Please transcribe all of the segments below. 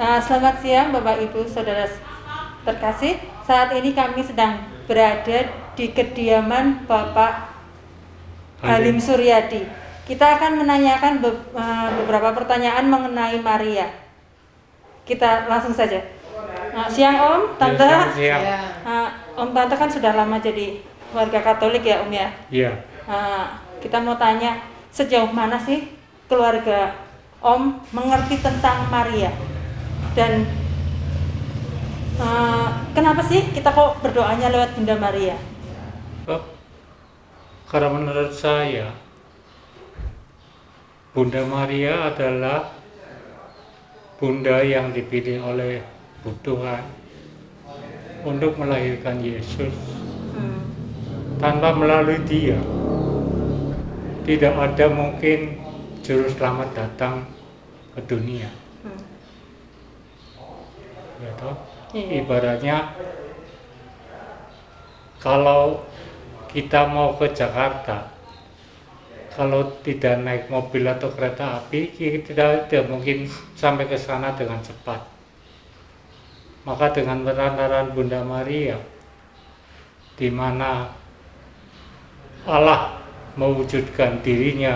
Selamat siang Bapak Ibu Saudara terkasih. Saat ini kami sedang berada di kediaman Bapak Halim Suryadi. Kita akan menanyakan beberapa pertanyaan mengenai Maria. Kita langsung saja. Siang Om, Tante. Om Tante kan sudah lama jadi warga Katolik ya Om ya? Iya. Kita mau tanya sejauh mana sih keluarga Om mengerti tentang Maria? Dan kenapa sih kita kok berdoanya lewat Bunda Maria? Karena menurut saya Bunda Maria adalah Bunda yang dipilih oleh Tuhan untuk melahirkan Yesus. Tanpa melalui Dia tidak ada mungkin juru selamat datang ke dunia. Ya toh? Iya. Ibaratnya kalau kita mau ke Jakarta, kalau tidak naik mobil atau kereta api, kita tidak mungkin sampai ke sana dengan cepat. Maka dengan perantaraan Bunda Maria, di mana Allah mewujudkan dirinya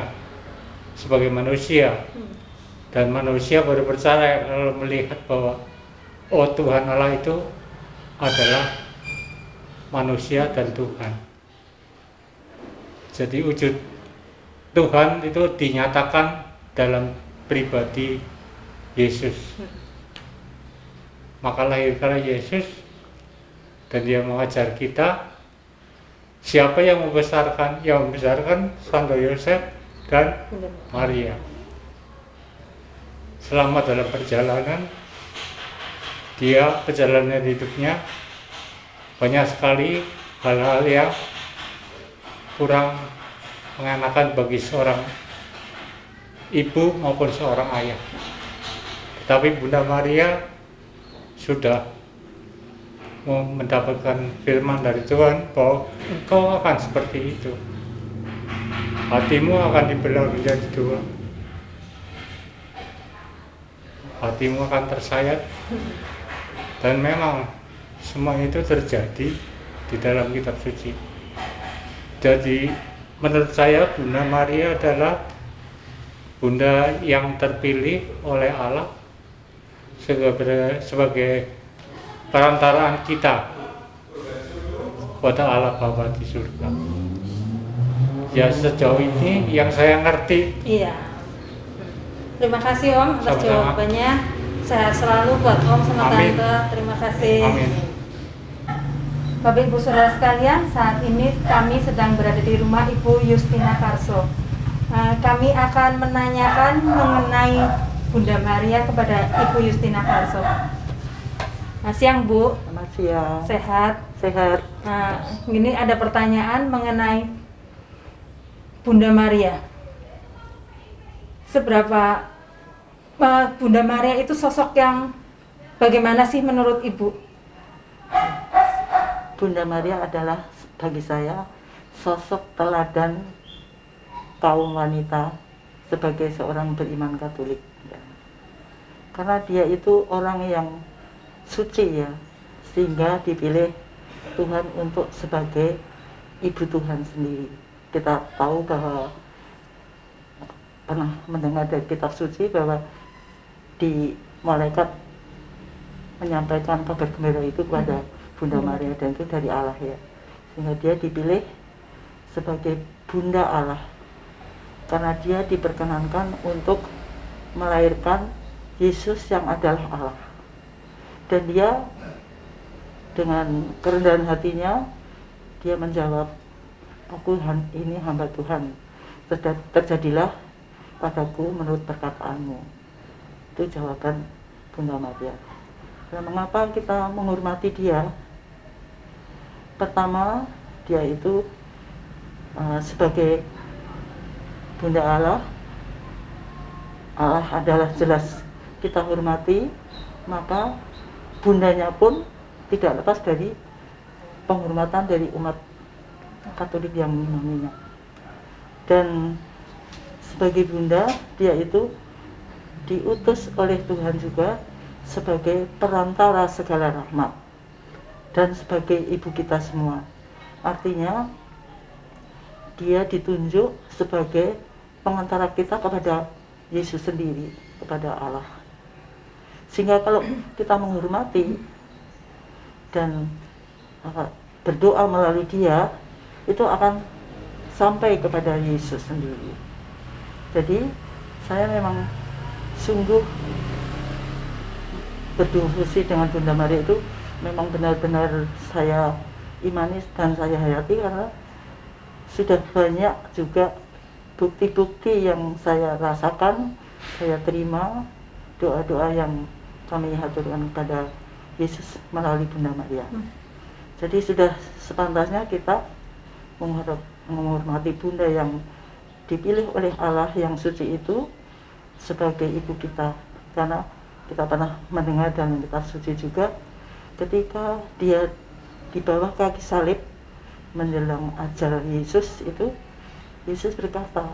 sebagai manusia, dan manusia baru percaya kalau melihat bahwa Tuhan Allah itu adalah manusia dan Tuhan. Jadi wujud Tuhan itu dinyatakan dalam pribadi Yesus. Maka lahirkanlah Yesus, dan Dia mengajar kita siapa yang membesarkan. Yang membesarkan Santo Yosef dan Maria. Selama dalam perjalanan hidupnya banyak sekali hal-hal yang kurang mengenakan bagi seorang ibu maupun seorang ayah. Tetapi Bunda Maria sudah mendapatkan firman dari Tuhan bahwa engkau akan seperti itu. Hatimu akan dibelah menjadi dua. Hatimu akan tersayat. Dan memang semua itu terjadi di dalam kitab suci. Jadi menurut saya Bunda Maria adalah Bunda yang terpilih oleh Allah sebagai perantaraan kita kepada Allah Bapa di surga. Ya sejauh ini yang saya ngerti. Iya. Terima kasih Om atas jawabannya. Sehat selalu buat Om sama Tante. Terima kasih. Amin. Bapak Ibu Saudara sekalian, saat ini kami sedang berada di rumah Ibu Justina Karso. Kami akan menanyakan mengenai Bunda Maria kepada Ibu Justina Karso. Siang Bu. Selamat siang. Sehat? Sehat. Ini ada pertanyaan mengenai Bunda Maria. Seberapa Bunda Maria itu sosok yang bagaimana sih menurut Ibu? Bunda Maria adalah bagi saya sosok teladan kaum wanita sebagai seorang beriman Katolik. Karena dia itu orang yang suci ya, sehingga dipilih Tuhan untuk sebagai ibu Tuhan sendiri. Kita tahu bahwa pernah mendengar dari kitab suci bahwa di malaikat menyampaikan kabar gembira itu kepada Bunda Maria, dan itu dari Allah ya, sehingga dia dipilih sebagai Bunda Allah karena dia diperkenankan untuk melahirkan Yesus yang adalah Allah. Dan dia dengan kerendahan hatinya dia menjawab, aku ini hamba Tuhan, terjadilah padaku menurut perkataanmu. Itu jawaban Bunda Maria. Dan mengapa kita menghormati dia? Pertama, dia itu sebagai Bunda Allah. Allah adalah jelas kita hormati, maka bundanya pun tidak lepas dari penghormatan dari umat Katolik yang mengimaminya. Dan sebagai bunda, dia itu diutus oleh Tuhan juga sebagai perantara segala rahmat dan sebagai ibu kita semua. Artinya dia ditunjuk sebagai pengantara kita kepada Yesus sendiri, kepada Allah. Sehingga kalau kita menghormati dan berdoa melalui dia, itu akan sampai kepada Yesus sendiri. Jadi saya memang sungguh berdevosi dengan Bunda Maria itu memang benar-benar saya imani dan saya hayati, karena sudah banyak juga bukti-bukti yang saya rasakan, saya terima doa-doa yang kami haturkan kepada Yesus melalui Bunda Maria. Jadi sudah sepantasnya kita menghormati Bunda yang dipilih oleh Allah yang suci itu sebagai ibu kita, karena kita pernah mendengar dalam kitab suci juga ketika dia di bawah kaki salib menjelang ajal Yesus itu, Yesus berkata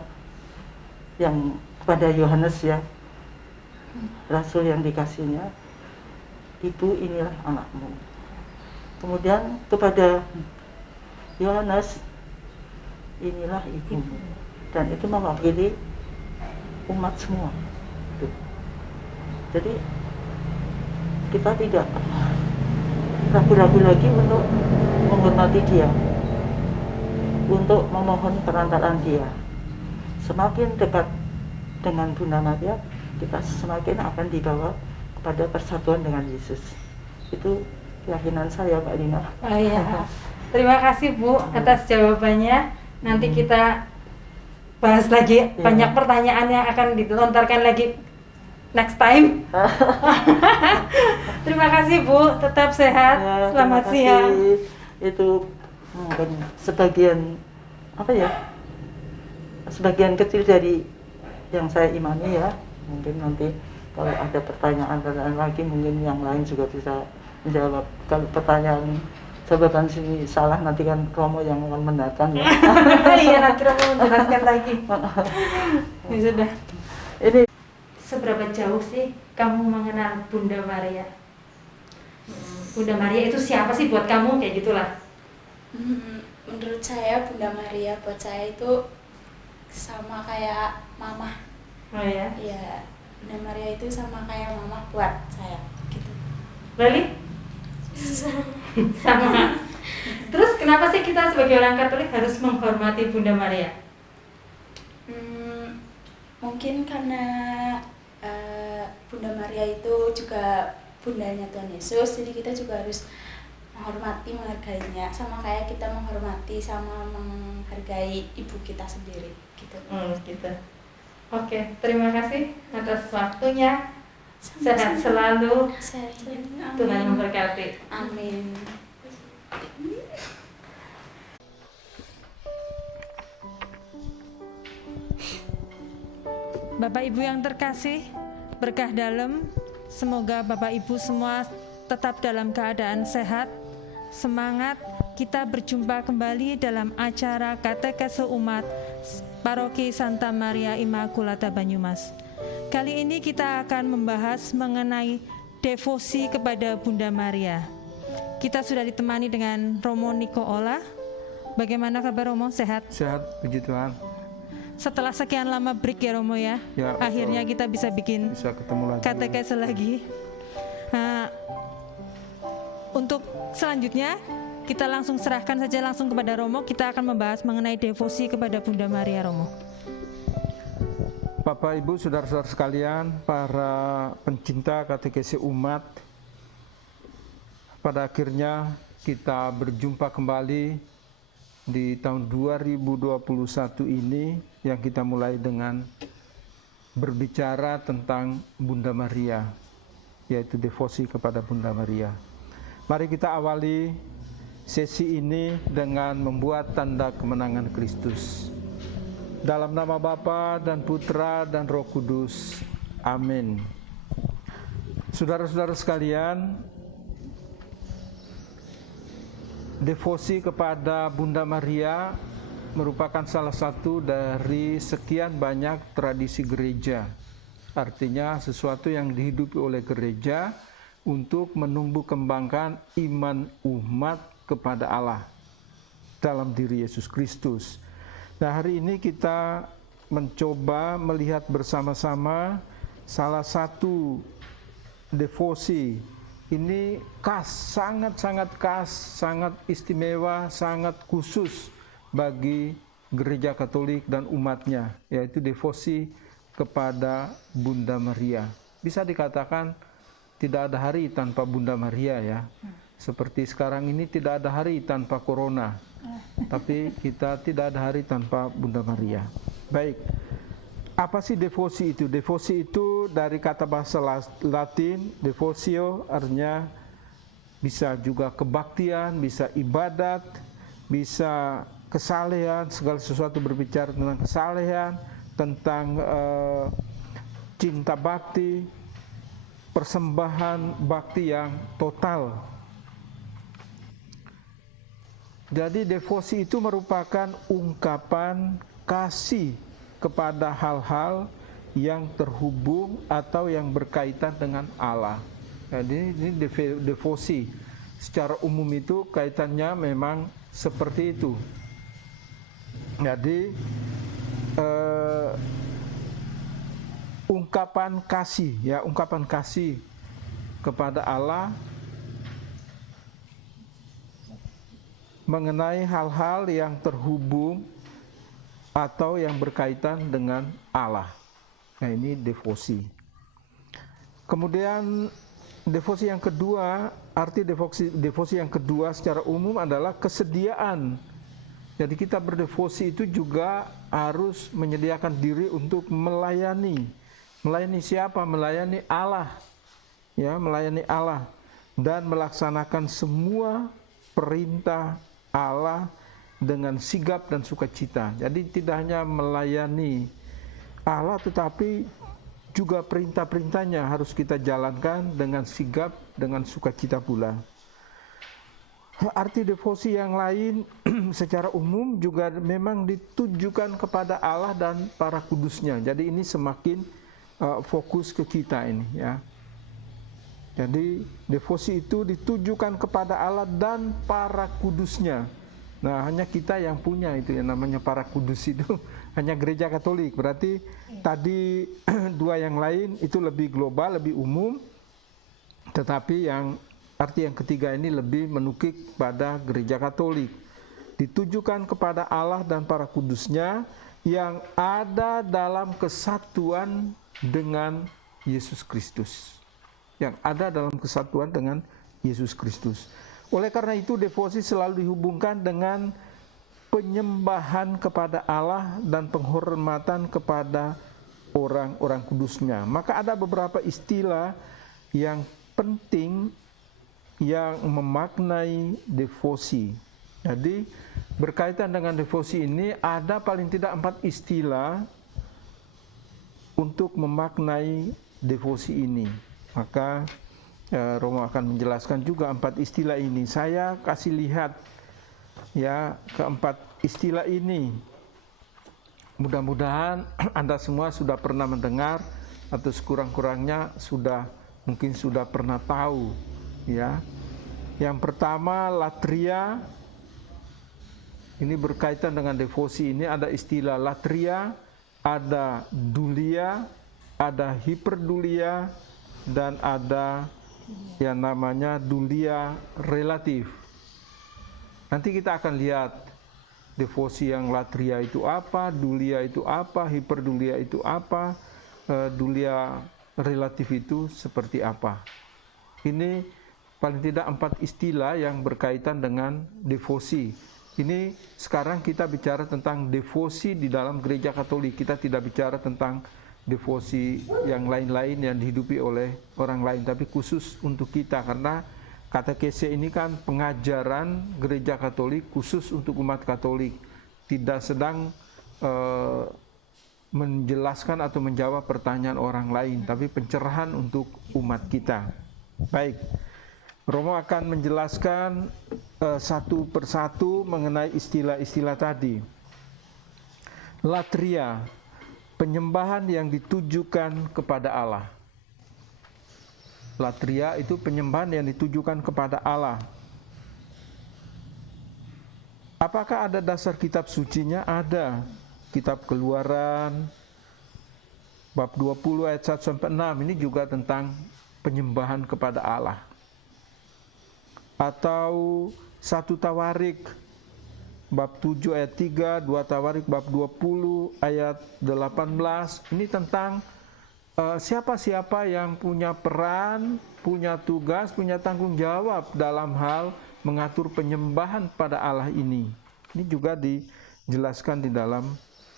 yang kepada Yohanes, ya, rasul yang dikasihnya, ibu inilah anakmu. Kemudian kepada Yohanes, inilah ibumu. Dan itu mewakili umat semua. Jadi kita tidak ragu-ragu lagi untuk menghormati dia, untuk memohon perantaraan dia. Semakin dekat dengan Bunda Maria, kita semakin akan dibawa kepada persatuan dengan Yesus. Itu keyakinan saya, Mbak Lina. Oh iya. Terima kasih Bu atas jawabannya. Nanti kita bahas lagi banyak pertanyaan yang akan dilontarkan lagi next time. Terima kasih Bu, tetap sehat. Ya, Selamat terima siang. kasih. Itu mungkin sebagian sebagian kecil dari yang saya imani, ya. Mungkin nanti kalau ada pertanyaan lagi, mungkin yang lain juga bisa menjawab. Kalau pertanyaan jawaban sini salah, nanti kan Romo yang akan mendatang, ya. Iya, nanti Romo menjelaskan lagi. Ya sudah. Ini Seberapa jauh sih kamu mengenal Bunda Maria? Bunda Maria itu siapa sih buat kamu, kayak gitulah? Menurut saya Bunda Maria buat saya itu sama kayak mama. Oh ya. Iya, Bunda Maria itu sama kayak mama buat saya gitu. Lali? Sama. Terus kenapa sih kita sebagai orang Katolik harus menghormati Bunda Maria? Mungkin karena Bunda Maria itu juga bundanya Tuhan Yesus, jadi kita juga harus menghormati, menghargainya, sama kayak kita menghormati sama menghargai ibu kita sendiri gitu. Gitu. Oke, terima kasih atas waktunya. Sehat selalu. Tuhan memberkati. Amin. Bapak Ibu yang terkasih, berkah dalam, semoga Bapak Ibu semua tetap dalam keadaan sehat, semangat. Kita berjumpa kembali dalam acara Katekese Umat Paroki Santa Maria Immaculata Banyumas. Kali ini kita akan membahas mengenai devosi kepada Bunda Maria. Kita sudah ditemani dengan Romo Niko Ola. Bagaimana kabar Romo? Sehat? Sehat, puji Tuhan. Setelah sekian lama break ya Romo ya, Ya, akhirnya kita bisa bikin bisa ketemu lagi. katekese lagi. Nah, untuk selanjutnya kita langsung serahkan saja langsung kepada Romo. Kita akan membahas mengenai devosi kepada Bunda Maria, Romo. Bapak, Ibu, saudara-saudara sekalian, para pencinta katekese umat, pada akhirnya kita berjumpa kembali di tahun 2021 ini, yang kita mulai dengan berbicara tentang Bunda Maria, yaitu devosi kepada Bunda Maria. Mari kita awali sesi ini dengan membuat tanda kemenangan Kristus. Dalam nama Bapa dan Putra dan Roh Kudus. Amin. Saudara-saudara sekalian, devosi kepada Bunda Maria merupakan salah satu dari sekian banyak tradisi gereja. Artinya sesuatu yang dihidupi oleh gereja untuk menumbuh kembangkan iman umat kepada Allah dalam diri Yesus Kristus. Nah, hari ini kita mencoba melihat bersama-sama salah satu devosi. Ini sangat istimewa, sangat khusus bagi Gereja Katolik dan umatnya, yaitu devosi kepada Bunda Maria. Bisa dikatakan tidak ada hari tanpa Bunda Maria ya. Seperti sekarang ini tidak ada hari tanpa corona, tapi kita tidak ada hari tanpa Bunda Maria. Baik, apa sih devosi itu? Devosi itu dari kata bahasa Latin, devotio, artinya bisa juga kebaktian, bisa ibadat, bisa kesalehan, segala sesuatu berbicara tentang kesalehan, tentang cinta bakti, persembahan bakti yang total. Jadi devosi itu merupakan ungkapan kasih kepada hal-hal yang terhubung atau yang berkaitan dengan Allah. Jadi ini devosi. Secara umum itu kaitannya memang seperti itu. Jadi ungkapan kasih kepada Allah mengenai hal-hal yang terhubung atau yang berkaitan dengan Allah. Nah, ini devosi. Kemudian devosi yang kedua, arti devosi yang kedua secara umum adalah kesediaan. Jadi kita berdevosi itu juga harus menyediakan diri untuk melayani. Melayani siapa? Melayani Allah. Ya, melayani Allah dan melaksanakan semua perintah Allah dengan sigap dan sukacita. Jadi tidak hanya melayani Allah, tetapi juga perintah-perintahnya harus kita jalankan dengan sigap, dengan sukacita pula. Arti devosi yang lain secara umum juga memang ditujukan kepada Allah dan para kudusnya. Jadi ini semakin fokus ke kita ini ya. Jadi devosi itu ditujukan kepada Allah dan para kudusnya. Nah, hanya kita yang punya itu yang namanya para kudus itu, hanya Gereja Katolik. Berarti tadi dua yang lain itu lebih global, lebih umum. Tetapi yang arti yang ketiga ini lebih menukik pada Gereja Katolik. Ditujukan kepada Allah dan para kudusnya yang ada dalam kesatuan dengan Yesus Kristus. Yang ada dalam kesatuan dengan Yesus Kristus. Oleh karena itu devosi selalu dihubungkan dengan penyembahan kepada Allah dan penghormatan kepada orang-orang kudusnya. Maka ada beberapa istilah yang penting yang memaknai devosi. Jadi berkaitan dengan devosi ini ada paling tidak 4 istilah untuk memaknai devosi ini. Maka Romo akan menjelaskan juga 4 istilah ini. Saya kasih lihat ya keempat istilah ini. Mudah-mudahan Anda semua sudah pernah mendengar atau sekurang-kurangnya mungkin sudah pernah tahu ya. Yang pertama latria. Ini berkaitan dengan devosi ini, ada istilah latria, ada dulia, ada hiperdulia, dan ada yang namanya dulia relatif. Nanti kita akan lihat devosi yang latria itu apa, dulia itu apa, hiperdulia itu apa, dulia relatif itu seperti apa. Ini paling tidak 4 istilah yang berkaitan dengan devosi. Ini sekarang kita bicara tentang devosi di dalam Gereja Katolik. Kita tidak bicara tentang devosi yang lain-lain yang dihidupi oleh orang lain, tapi khusus untuk kita, karena katekese ini kan pengajaran Gereja Katolik khusus untuk umat Katolik, tidak sedang menjelaskan atau menjawab pertanyaan orang lain, tapi pencerahan untuk umat kita. Baik, Romo akan menjelaskan satu persatu mengenai istilah-istilah tadi. Latria, penyembahan yang ditujukan kepada Allah. Latria itu penyembahan yang ditujukan kepada Allah. Apakah ada dasar kitab sucinya? Ada. Kitab Keluaran bab 20 ayat 1 sampai 6 ini juga tentang penyembahan kepada Allah. Atau 1 Tawarik bab 7 ayat 3, 2 Tawarik bab 20 ayat 18. Ini tentang siapa-siapa yang punya peran, punya tugas, punya tanggung jawab dalam hal mengatur penyembahan pada Allah ini. Ini juga dijelaskan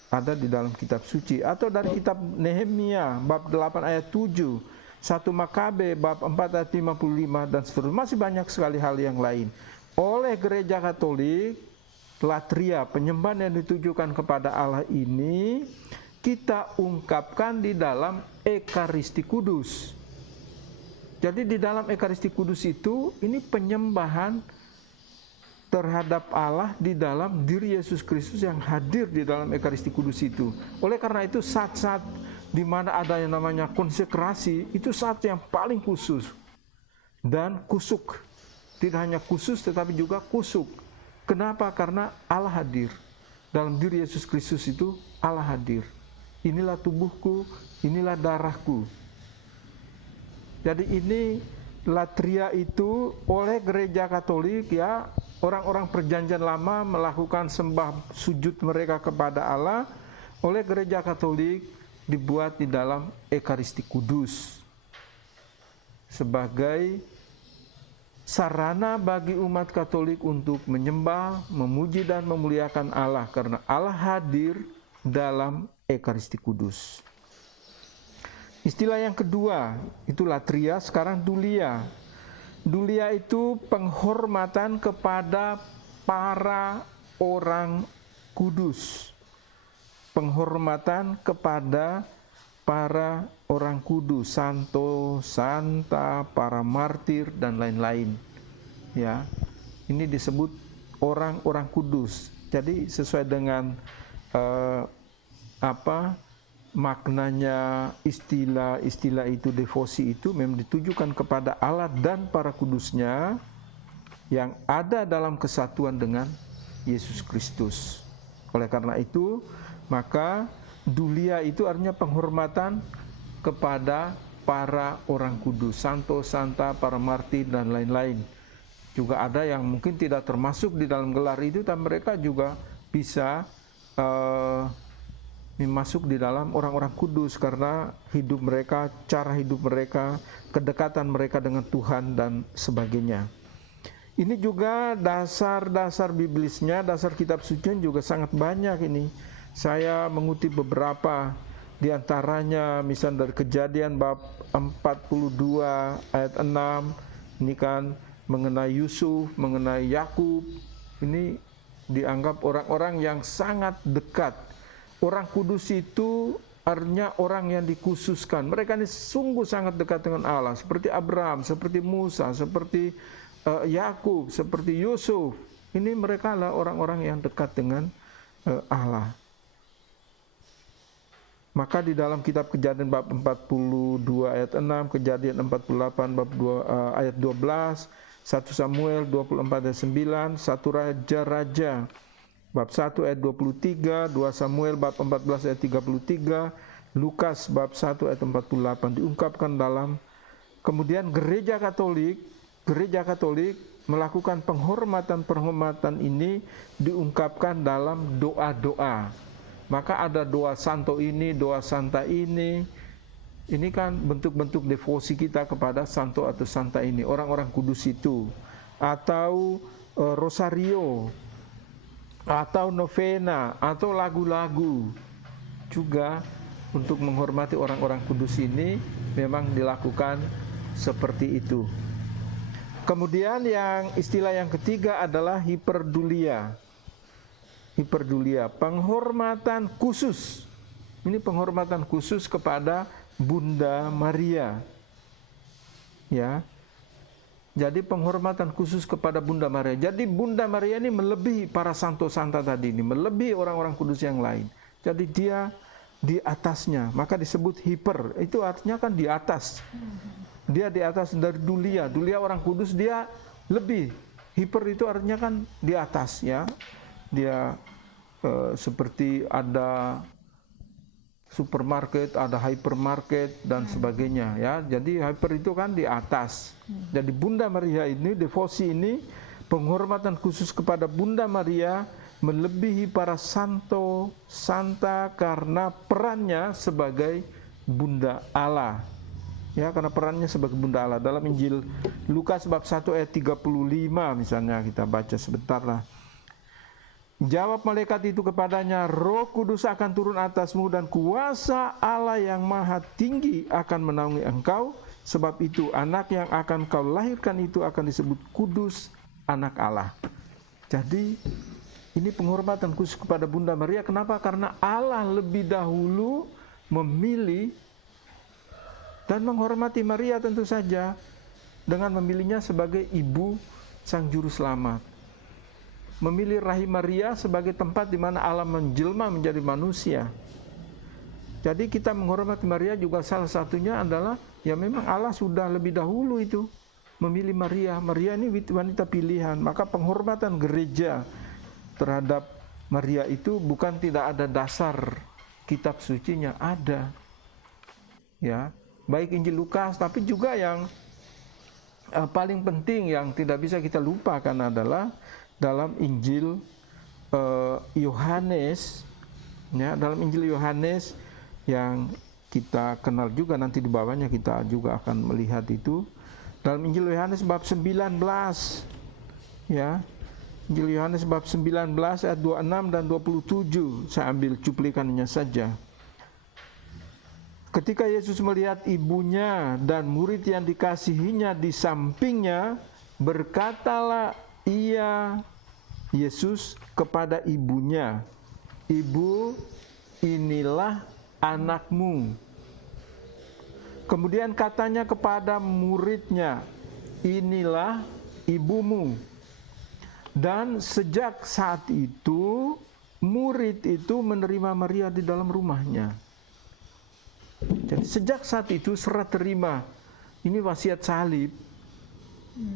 ada di dalam kitab suci. Atau dari kitab Nehemia bab 8 ayat 7, 1 Makabe bab 4 ayat 55 dan seterusnya. Masih banyak sekali hal yang lain. Oleh gereja Katolik, latria, penyembahan yang ditujukan kepada Allah ini kita ungkapkan di dalam Ekaristi Kudus. Jadi di dalam Ekaristi Kudus itu, ini penyembahan terhadap Allah di dalam diri Yesus Kristus yang hadir di dalam Ekaristi Kudus itu. Oleh karena itu saat-saat di mana ada yang namanya konsekrasi, itu saat yang paling khusus dan kusuk. Tidak hanya khusus tetapi juga kusuk. Kenapa? Karena Allah hadir. Dalam diri Yesus Kristus itu Allah hadir. Inilah tubuhku, inilah darahku. Jadi ini latria itu oleh gereja Katolik, ya, orang-orang perjanjian lama melakukan sembah sujud mereka kepada Allah. Oleh gereja Katolik dibuat di dalam Ekaristi Kudus sebagai sarana bagi umat Katolik untuk menyembah, memuji dan memuliakan Allah, karena Allah hadir dalam Ekaristi Kudus. Istilah yang kedua itu latria, sekarang dulia. Dulia itu penghormatan kepada para orang kudus. Penghormatan kepada para orang kudus, santo, santa, para martir dan lain-lain. Ya. Ini disebut orang-orang kudus. Jadi sesuai dengan maknanya istilah itu, devosi itu memang ditujukan kepada Allah dan para kudusnya yang ada dalam kesatuan dengan Yesus Kristus. Oleh karena itu, maka dulia itu artinya penghormatan kepada para orang kudus, santo, santa, para martir dan lain-lain. Juga ada yang mungkin tidak termasuk di dalam gelar itu, tapi mereka juga bisa masuk di dalam orang-orang kudus karena hidup mereka, cara hidup mereka, kedekatan mereka dengan Tuhan dan sebagainya. Ini juga dasar-dasar biblisnya, dasar kitab suci juga sangat banyak ini. Saya mengutip beberapa di antaranya, misalnya dari Kejadian bab 42 ayat 6, ini kan mengenai Yusuf, mengenai Yakub. Ini dianggap orang-orang yang sangat dekat. Orang kudus itu artinya orang yang dikhususkan. Mereka ini sungguh sangat dekat dengan Allah. Seperti Abraham, seperti Musa, seperti Yakub, seperti Yusuf. Ini mereka adalah orang-orang yang dekat dengan Allah. Maka di dalam kitab Kejadian bab 42 ayat 6, Kejadian 48 bab 2, ayat 12, 1 Samuel 24 ayat 9, 1 Raja-Raja bab 1 ayat 23, 2 Samuel bab 14 ayat 33, Lukas bab 1 ayat 48 diungkapkan dalam. Kemudian gereja Katolik melakukan penghormatan ini diungkapkan dalam doa-doa. Maka ada doa santo ini, doa santa ini. Ini kan bentuk-bentuk devosi kita kepada santo atau santa ini, orang-orang kudus itu. Atau rosario, atau novena, atau lagu-lagu. Juga untuk menghormati orang-orang kudus ini memang dilakukan seperti itu. Kemudian istilah yang ketiga adalah hiperdulia. Hiperdulia, penghormatan khusus. Ini penghormatan khusus kepada Bunda Maria. Ya. Jadi penghormatan khusus kepada Bunda Maria. Jadi Bunda Maria ini melebihi para santo-santa tadi ini, melebihi orang-orang kudus yang lain. Jadi dia di atasnya, maka disebut hiper. Itu artinya kan di atas. Dia di atas dari dulia. Dulia orang kudus, dia lebih. Hiper itu artinya kan di atas ya. Dia seperti ada supermarket, ada hypermarket dan sebagainya ya. Jadi hyper itu kan di atas. Jadi Bunda Maria ini, devosi ini, penghormatan khusus kepada Bunda Maria melebihi para santo, santa karena perannya sebagai Bunda Allah. Ya, karena perannya sebagai Bunda Allah. Dalam Injil Lukas bab 1 ayat 35 misalnya, kita baca sebentar lah. Jawab malaikat itu kepadanya, Roh Kudus akan turun atasmu dan kuasa Allah yang maha tinggi akan menaungi engkau. Sebab itu anak yang akan kau lahirkan itu akan disebut kudus, anak Allah. Jadi ini penghormatan khusus kepada Bunda Maria. Kenapa? Karena Allah lebih dahulu memilih dan menghormati Maria tentu saja dengan memilihnya sebagai ibu sang juru selamat. Memilih rahim Maria sebagai tempat di mana Allah menjelma menjadi manusia. Jadi kita menghormati Maria juga salah satunya adalah ya memang Allah sudah lebih dahulu itu memilih Maria. Maria ini wanita pilihan. Maka penghormatan gereja terhadap Maria itu bukan tidak ada dasar kitab sucinya, ada. Ya, baik Injil Lukas, tapi juga yang paling penting yang tidak bisa kita lupakan adalah dalam Injil Yohanes, ya, dalam Injil Yohanes yang kita kenal juga, nanti di bawahnya kita juga akan melihat itu. Dalam Injil Yohanes bab 19, ya, Injil Yohanes bab 19 ayat 26 dan 27, saya ambil cuplikannya saja. Ketika Yesus melihat ibunya dan murid yang dikasihinya di sampingnya, berkatalah ia, Yesus, kepada ibunya, Ibu, inilah anakmu. Kemudian katanya kepada muridnya, inilah ibumu. Dan sejak saat itu, murid itu menerima Maria di dalam rumahnya. Jadi sejak saat itu serah terima, ini wasiat salib.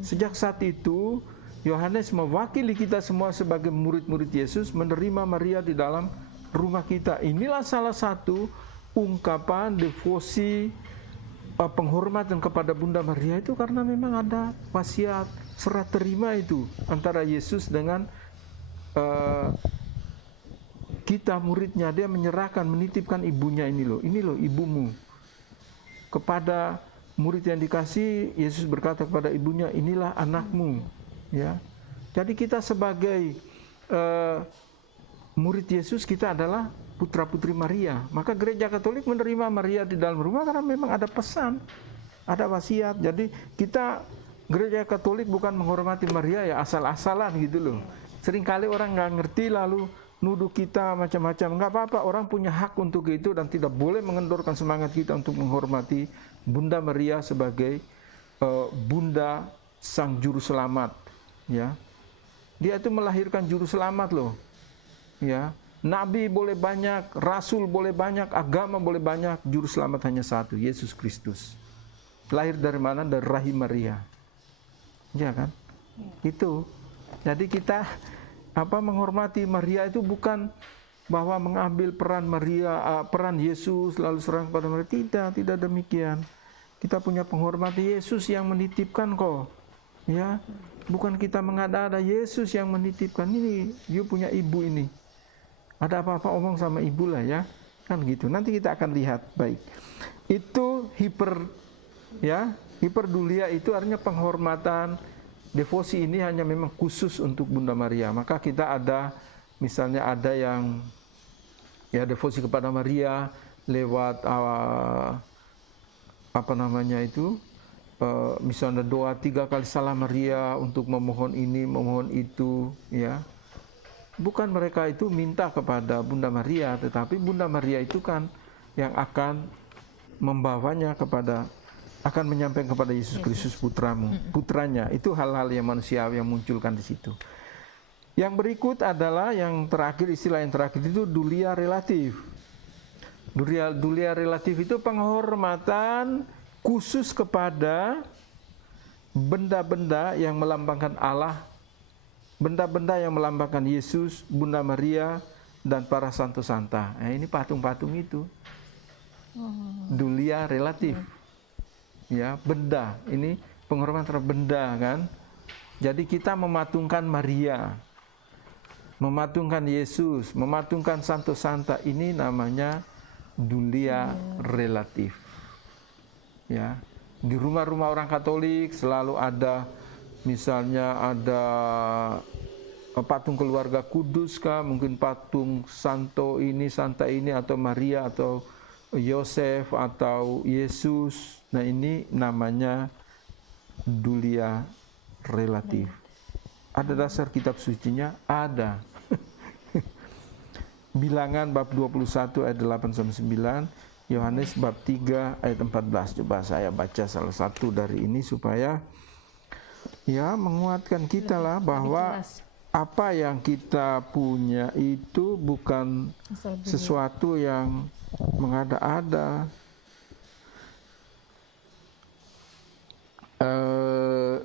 Sejak saat itu Yohanes mewakili kita semua sebagai murid-murid Yesus menerima Maria di dalam rumah kita. Inilah salah satu ungkapan devosi, penghormatan kepada Bunda Maria itu karena memang ada wasiat serah terima itu antara Yesus dengan kita muridnya. Dia menyerahkan, menitipkan ibunya, ini loh ibumu. Kepada murid yang dikasih, Yesus berkata kepada ibunya, inilah anakmu. Ya, jadi kita sebagai murid Yesus, kita adalah putra putri Maria. Maka gereja Katolik menerima Maria di dalam rumah karena memang ada pesan, ada wasiat. Jadi kita gereja Katolik bukan menghormati Maria ya asal-asalan gitu loh. Seringkali orang nggak ngerti lalu nuduh kita macam-macam. Nggak apa-apa, orang punya hak untuk itu dan tidak boleh mengendorkan semangat kita untuk menghormati Bunda Maria sebagai Bunda Sang Juru Selamat. Ya, dia itu melahirkan Juru Selamat loh. Ya, Nabi boleh banyak, Rasul boleh banyak, agama boleh banyak, Juru Selamat hanya satu, Yesus Kristus. Lahir dari mana? Dari rahim Maria. Ya kan? Itu. Jadi kita menghormati Maria itu bukan bahwa mengambil peran Maria, peran Yesus lalu serang kepada Maria. Tidak demikian. Kita punya penghormati Yesus yang menitipkan kok. Ya, bukan kita mengada-ada, Yesus yang menitipkan. Ini dia punya ibu ini. Ada apa-apa omong sama ibu lah ya. Kan gitu. Nanti kita akan lihat. Baik. Itu hiperdulia itu artinya penghormatan. Devosi ini hanya memang khusus untuk Bunda Maria. Maka kita ada, misalnya ada yang ya devosi kepada Maria lewat misalnya doa 3 kali salam Maria untuk memohon ini, memohon itu, ya. Bukan mereka itu minta kepada Bunda Maria, tetapi Bunda Maria itu kan yang akan membawanya akan menyampaikan kepada Yesus Kristus putranya. Itu hal-hal yang manusiawi yang munculkan di situ. Yang berikut adalah yang terakhir, istilah yang terakhir itu dulia relatif. Dulia relatif itu penghormatan khusus kepada benda-benda yang melambangkan Allah, benda-benda yang melambangkan Yesus, Bunda Maria, dan para santo santa. Nah, ini patung-patung itu. Dulia relatif. Ya, benda. Ini penghormatan terhadap benda kan. Jadi kita mematungkan Maria, mematungkan Yesus, mematungkan santo santa, ini namanya dulia relatif. Ya. Di rumah-rumah orang Katolik selalu ada, misalnya ada patung keluarga kudus kah, mungkin patung santo ini, santa ini, atau Maria, atau Yosef, atau Yesus. Nah, ini namanya dulia relatif. Ada dasar kitab sucinya? Ada. Bilangan bab 21 ayat 8-9, Yohanes bab 3 ayat 14. Coba saya baca salah satu dari ini supaya ya menguatkan kita lah bahwa apa yang kita punya itu bukan sesuatu yang mengada-ada.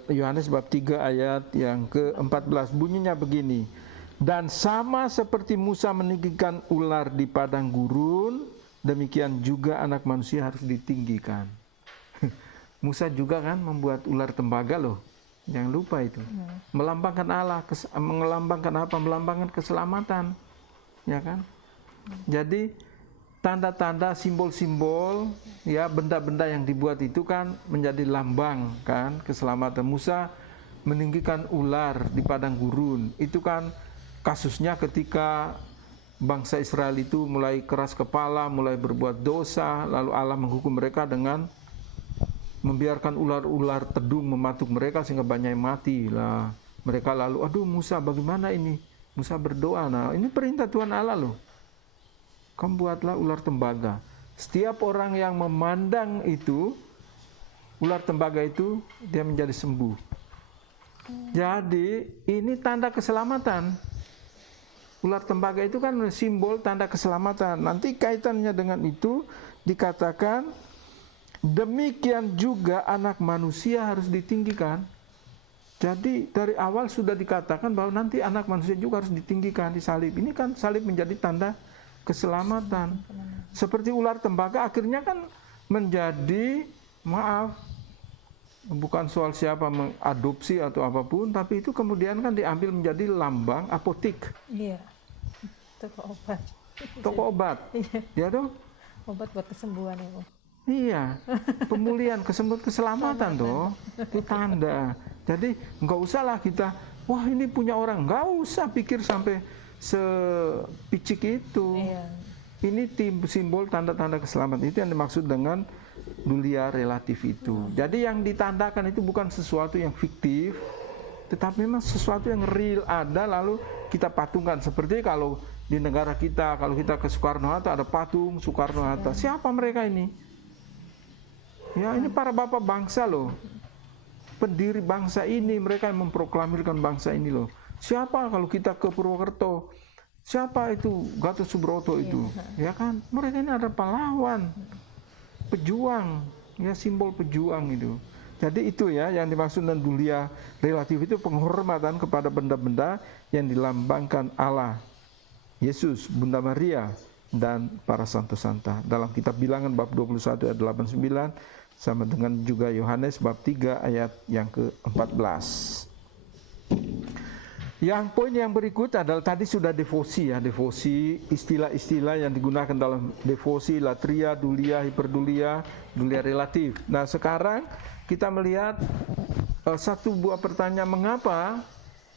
Yohanes bab 3 ayat yang ke-14 bunyinya begini. Dan sama seperti Musa meninggikan ular di padang gurun, demikian juga anak manusia harus ditinggikan. Musa juga kan membuat ular tembaga loh. Jangan lupa itu. Melambangkan Allah, melambangkan apa? Melambangkan keselamatan. Ya kan? Jadi tanda-tanda, simbol-simbol, ya benda-benda yang dibuat itu kan menjadi lambang kan keselamatan. Musa meninggikan ular di padang gurun. Itu kan kasusnya ketika bangsa Israel itu mulai keras kepala, mulai berbuat dosa, lalu Allah menghukum mereka dengan membiarkan ular-ular tedung mematuk mereka sehingga banyak yang mati lah. Mereka lalu, aduh Musa bagaimana ini? Musa berdoa. Nah, ini perintah Tuhan Allah loh. Kamu buatlah ular tembaga. Setiap orang yang memandang itu, ular tembaga itu, dia menjadi sembuh. Jadi ini tanda keselamatan. Ular tembaga itu kan simbol tanda keselamatan. Nanti kaitannya dengan itu dikatakan, demikian juga anak manusia harus ditinggikan. Jadi dari awal sudah dikatakan bahwa nanti anak manusia juga harus ditinggikan di salib. Ini kan salib menjadi tanda keselamatan. Seperti ular tembaga akhirnya kan menjadi, maaf, bukan soal siapa mengadopsi atau apapun, tapi itu kemudian kan diambil menjadi lambang apotik. Iya. Toko obat. Toko obat. Ya toh? Obat buat kesembuhan ya, Bu. Iya, pemulihan, keselamatan toh. Itu tanda. Jadi nggak usahlah kita, wah ini punya orang, nggak usah pikir sampai sepicik itu. Iya. Ini simbol tanda-tanda keselamatan. Itu yang dimaksud dengan dulia relatif itu. Jadi yang ditandakan itu bukan sesuatu yang fiktif, tetapi memang sesuatu yang real ada, lalu kita patungkan. Seperti kalau di negara kita, kalau kita ke Soekarno-Hatta ada patung Soekarno-Hatta. Siapa mereka ini? Ya, ini para bapak bangsa loh. Pendiri bangsa ini, mereka yang memproklamirkan bangsa ini loh. Siapa kalau kita ke Purwokerto? Siapa itu Gatot Subroto itu? Ya kan? Mereka ini ada pahlawan, pejuang, ya simbol pejuang itu. Jadi itu ya yang dimaksud dengan dulia relatif itu, penghormatan kepada benda-benda yang dilambangkan Allah, Yesus, Bunda Maria, dan para santo santa. Dalam kitab Bilangan bab 21 ayat 8-9 sama dengan juga Yohanes bab 3 ayat yang ke-14. Yang poin yang berikut adalah tadi sudah devosi ya, devosi, istilah-istilah yang digunakan dalam devosi, latria, dulia, hiperdulia, dulia relatif. Nah sekarang kita melihat satu buah pertanyaan,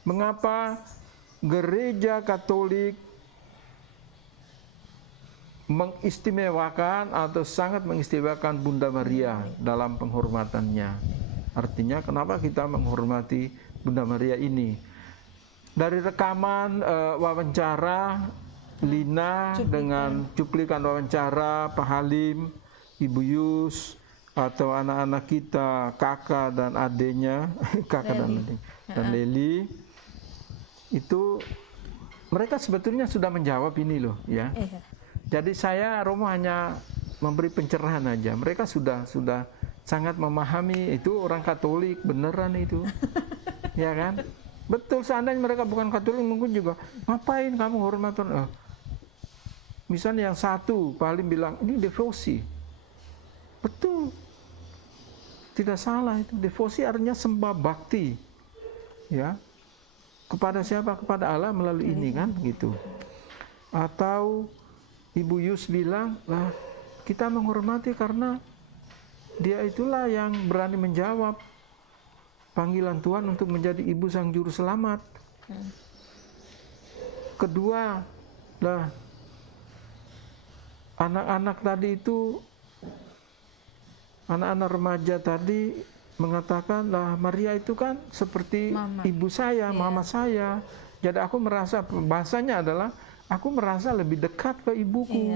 mengapa gereja Katolik mengistimewakan atau sangat mengistimewakan Bunda Maria dalam penghormatannya. Artinya kenapa kita menghormati Bunda Maria ini? Dari rekaman wawancara Lina dengan cuplikan wawancara Pak Halim, Ibu Yus, atau anak-anak kita, kakak dan adiknya, kakak dan Leli, itu mereka sebetulnya sudah menjawab ini loh ya. Jadi saya Romo hanya memberi pencerahan aja. Mereka sudah sangat memahami, itu orang Katolik beneran itu. Ya kan? Betul, seandainya mereka bukan Katolik mungkin juga, ngapain kamu hormat Tuhan? Misalnya yang satu paling bilang, ini devosi. Betul. Tidak salah itu. Devosi artinya sembah bakti. Ya. Kepada siapa? Kepada Allah melalui ini kan, gitu. Atau Ibu Yus bilang, lah kita menghormati karena dia itulah yang berani menjawab panggilan Tuhan untuk menjadi ibu sang juru selamat. Kedua, lah anak-anak tadi itu, anak-anak remaja tadi mengatakan, lah Maria itu kan seperti Mama. ibu saya, mama saya. Jadi aku merasa, bahasanya adalah aku merasa lebih dekat ke ibuku,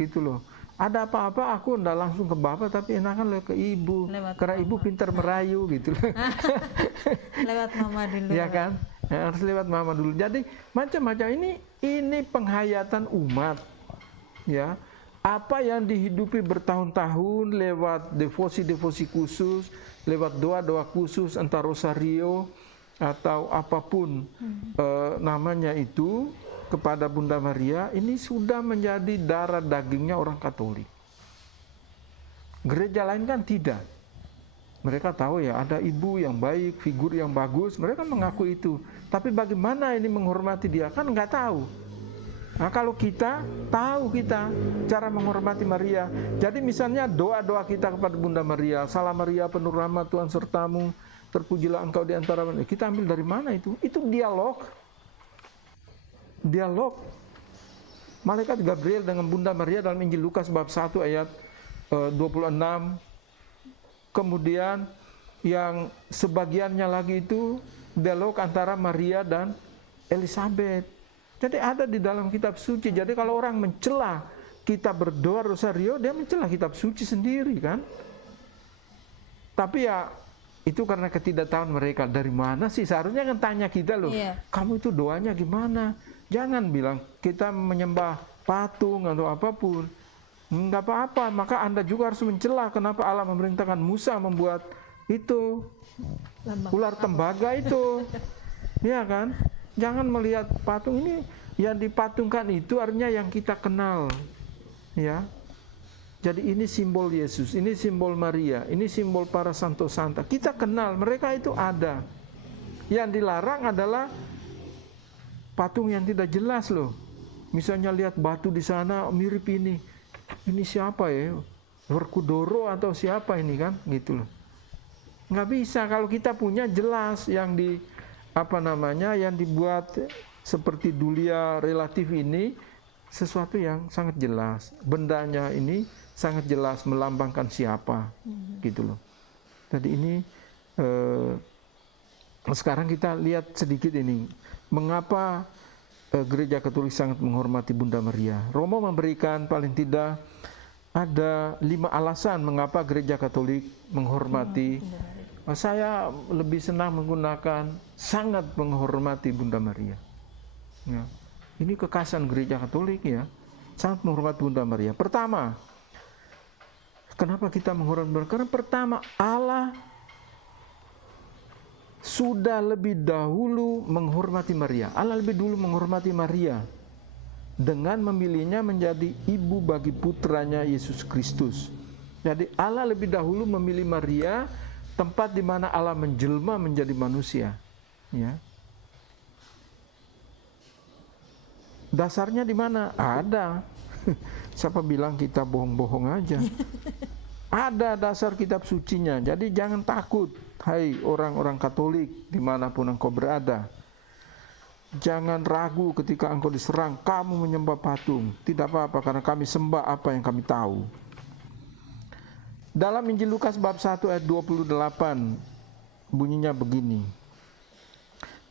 gitu loh. Ada apa-apa aku ndak langsung ke bapak, tapi enakan ke ibu, karena ibu pintar merayu, gitu loh. Lewat mama dulu. Ya kan, ya, harus lewat mama dulu. Jadi macam-macam ini penghayatan umat, ya. Apa yang dihidupi bertahun-tahun lewat devosi-devosi khusus, lewat doa-doa khusus, entah rosario atau apapun namanya itu, kepada Bunda Maria, ini sudah menjadi darah dagingnya orang Katolik. Gereja lain kan tidak. Mereka tahu ya ada ibu yang baik, figur yang bagus, mereka mengaku itu. Tapi bagaimana ini menghormati dia, kan nggak tahu. Nah, kalau kita tahu kita cara menghormati Maria. Jadi misalnya doa-doa kita kepada Bunda Maria, Salam Maria penuh rahmat Tuhan sertamu, terpujilah engkau di antara manusia. Kita ambil dari mana itu? Itu dialog. Malaikat Gabriel dengan Bunda Maria dalam Injil Lukas bab 1 ayat 26. Kemudian yang sebagiannya lagi itu dialog antara Maria dan Elizabeth. Jadi ada di dalam kitab suci. Jadi kalau orang mencela kita berdoa rosario, dia mencela kitab suci sendiri kan. Tapi ya itu karena ketidaktahuan mereka. Dari mana sih? Seharusnya kan tanya kita loh, kamu itu doanya gimana? Jangan bilang kita menyembah patung atau apapun. Enggak apa-apa, maka Anda juga harus mencela kenapa Allah memerintahkan Musa membuat itu ular tembaga itu. Ya kan? Jangan melihat patung ini, yang dipatungkan itu artinya yang kita kenal. Ya. Jadi ini simbol Yesus, ini simbol Maria, ini simbol para santo santa. Kita kenal, mereka itu ada. Yang dilarang adalah patung yang tidak jelas loh. Misalnya lihat batu di sana mirip ini. Ini siapa ya? Werkudara atau siapa ini kan? Gitu loh. Nggak bisa kalau kita punya jelas yang yang dibuat seperti dulia relatif ini sesuatu yang sangat jelas. Bendanya ini sangat jelas melambangkan siapa, gitu loh. Jadi ini sekarang kita lihat sedikit ini, mengapa Gereja Katolik sangat menghormati Bunda Maria. Romo memberikan paling tidak ada 5 alasan mengapa Gereja Katolik menghormati. Saya lebih senang menggunakan sangat menghormati Bunda Maria. Ya. Ini kekhasan Gereja Katolik ya, sangat menghormati Bunda Maria. Pertama, kenapa kita menghormati? Karena pertama, Allah sudah lebih dahulu menghormati Maria. Allah lebih dulu menghormati Maria dengan memilihnya menjadi ibu bagi putranya Yesus Kristus. Jadi Allah lebih dahulu memilih Maria, tempat di mana Allah menjelma menjadi manusia. Ya. Dasarnya di mana? Ada. Siapa bilang kita bohong-bohong aja? Ada dasar kitab sucinya. Jadi jangan takut, hai orang-orang Katolik dimanapun engkau berada. Jangan ragu ketika engkau diserang, kamu menyembah patung. Tidak apa-apa, karena kami sembah apa yang kami tahu. Dalam Injil Lukas bab 1 ayat 28 bunyinya begini.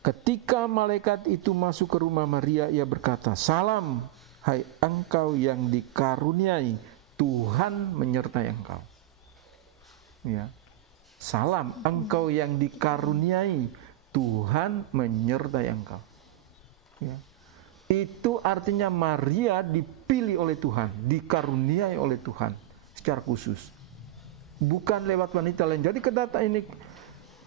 Ketika malaikat itu masuk ke rumah Maria, ia berkata, "Salam, hai engkau yang dikaruniai, Tuhan menyertai engkau." Ya. Salam, engkau yang dikaruniai, Tuhan menyertai engkau. Ya. Itu artinya Maria dipilih oleh Tuhan, dikaruniai oleh Tuhan secara khusus. bukan lewat wanita lain. Jadi kedatangan ini,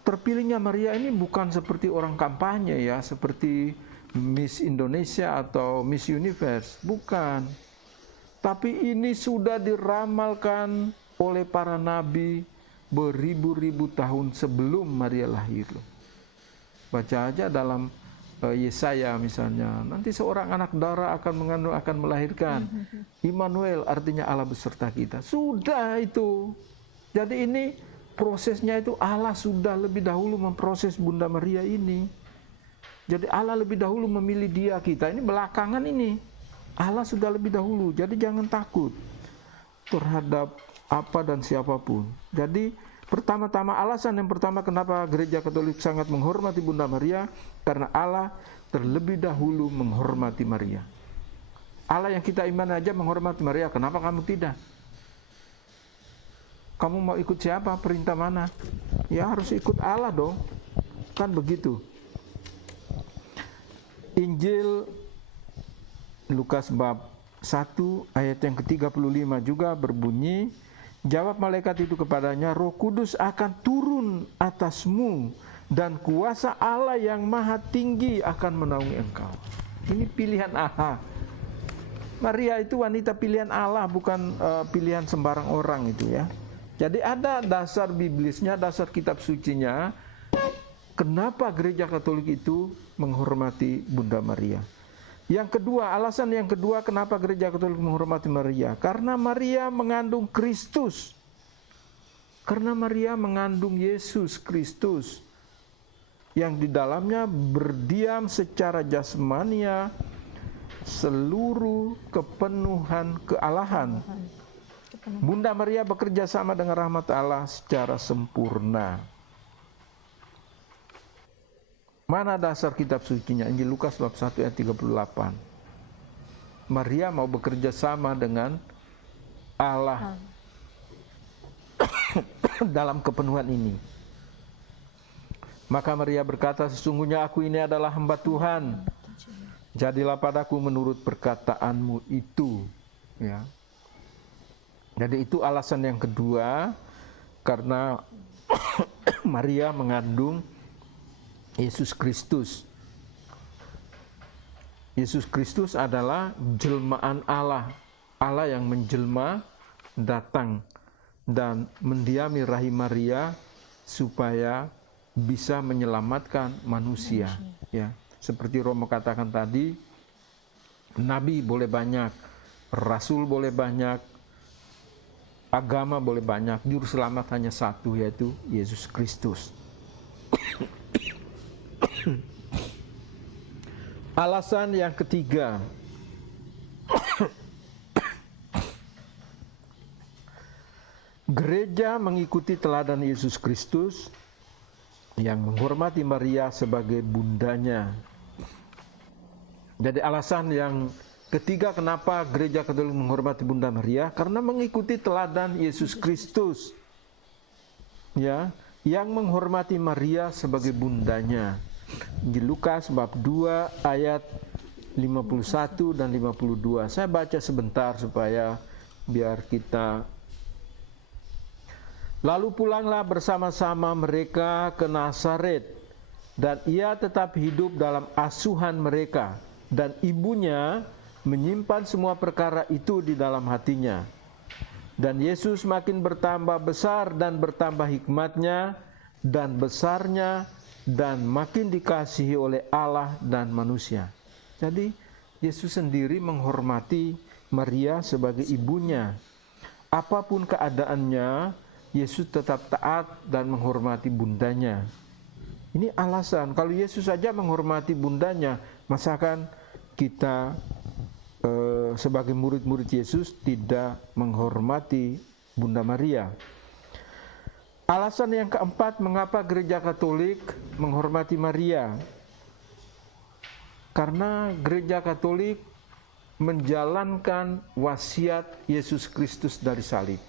terpilihnya Maria ini bukan seperti orang kampanye ya, seperti Miss Indonesia atau Miss Universe, bukan. Tapi ini sudah diramalkan oleh para nabi beribu-ribu tahun sebelum Maria lahir. Baca aja dalam Yesaya misalnya, nanti seorang anak darah akan mengandung, akan melahirkan. Immanuel artinya Allah beserta kita. Sudah itu. Jadi ini prosesnya itu Allah sudah lebih dahulu memproses Bunda Maria ini. Jadi Allah lebih dahulu memilih dia, kita ini belakangan ini. Allah sudah lebih dahulu. Jadi jangan takut terhadap apa dan siapapun. Jadi pertama-tama, alasan yang pertama kenapa Gereja Katolik sangat menghormati Bunda Maria, karena Allah terlebih dahulu menghormati Maria. Allah yang kita iman aja menghormati Maria, kenapa kamu tidak? Kamu mau ikut siapa? Perintah mana? Ya harus ikut Allah dong. Kan begitu. Injil Lukas bab 1 ayat yang ke-35 juga berbunyi, jawab malaikat itu kepadanya, Roh Kudus akan turun atasmu dan kuasa Allah yang maha tinggi akan menaungi engkau. Ini pilihan Allah. Maria itu wanita pilihan Allah, bukan pilihan sembarang orang itu ya. Jadi ada dasar biblisnya, dasar kitab sucinya, kenapa Gereja Katolik itu menghormati Bunda Maria. Yang kedua, alasan yang kedua kenapa Gereja Katolik menghormati Maria, karena Maria mengandung Kristus. Karena Maria mengandung Yesus Kristus yang di dalamnya berdiam secara jasmania seluruh kepenuhan kealahan. Bunda Maria bekerja sama dengan rahmat Allah secara sempurna. Mana dasar kitab sucinya? Injil Lukas bab 1 ayat 38. Maria mau bekerja sama dengan Allah dalam kepenuhan ini. Maka Maria berkata, sesungguhnya aku ini adalah hamba Tuhan. Jadilah padaku menurut perkataanmu itu. Ya. Jadi itu alasan yang kedua, karena Maria mengandung Yesus Kristus. Yesus Kristus adalah jelmaan Allah. Allah yang menjelma datang dan mendiami rahim Maria supaya bisa menyelamatkan manusia. Ya, seperti Romo katakan tadi, nabi boleh banyak, rasul boleh banyak, agama boleh banyak, juru selamat hanya satu, yaitu Yesus Kristus. Alasan yang ketiga, gereja mengikuti teladan Yesus Kristus yang menghormati Maria sebagai bundanya. Jadi alasan yang ketiga kenapa Gereja Katolik menghormati Bunda Maria, karena mengikuti teladan Yesus Kristus, ya, yang menghormati Maria sebagai bundanya. Di Lukas bab 2 ayat 51 dan 52. Saya baca sebentar supaya biar kita. Lalu pulanglah bersama-sama mereka ke Nazaret, dan ia tetap hidup dalam asuhan mereka, dan ibunya menyimpan semua perkara itu di dalam hatinya. Dan Yesus makin bertambah besar dan bertambah hikmatnya dan besarnya, dan makin dikasihi oleh Allah dan manusia. Jadi Yesus sendiri menghormati Maria sebagai ibunya. Apapun keadaannya, Yesus tetap taat dan menghormati bundanya. Ini alasan, kalau Yesus saja menghormati bundanya, masakan kita sebagai murid-murid Yesus tidak menghormati Bunda Maria. Alasan yang keempat, mengapa Gereja Katolik menghormati Maria? Karena Gereja Katolik menjalankan wasiat Yesus Kristus dari salib.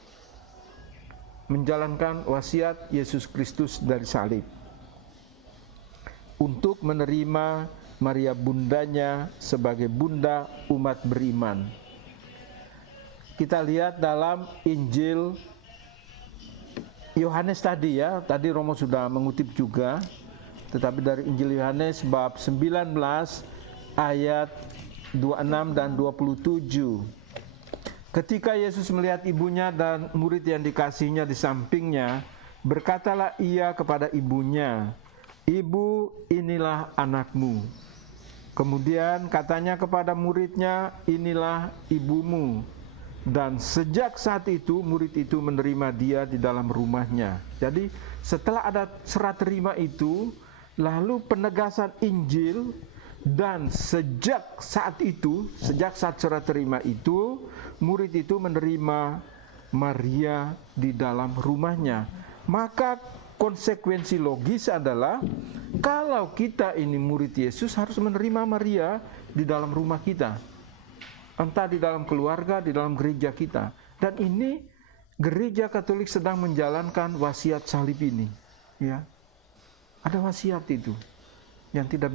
Menjalankan wasiat Yesus Kristus dari salib. Untuk menerima Maria bundanya sebagai bunda umat beriman. Kita lihat dalam Injil Yohanes tadi ya, tadi Romo sudah mengutip juga, tetapi dari Injil Yohanes bab 19 ayat 26 dan 27. Ketika Yesus melihat ibunya dan murid yang dikasihnya di sampingnya, berkatalah ia kepada ibunya, "Ibu, inilah anakmu." Kemudian katanya kepada muridnya, "Inilah ibumu." Dan sejak saat itu murid itu menerima dia di dalam rumahnya. Jadi setelah ada serah terima itu, lalu penegasan Injil, dan sejak saat serah terima itu, murid itu menerima Maria di dalam rumahnya. Maka konsekuensi logis adalah, kalau kita ini murid Yesus harus menerima Maria di dalam rumah kita, entah di dalam keluarga, di dalam gereja kita. Dan ini gereja Katolik sedang menjalankan wasiat salib ini, ya. Ada wasiat itu yang tidak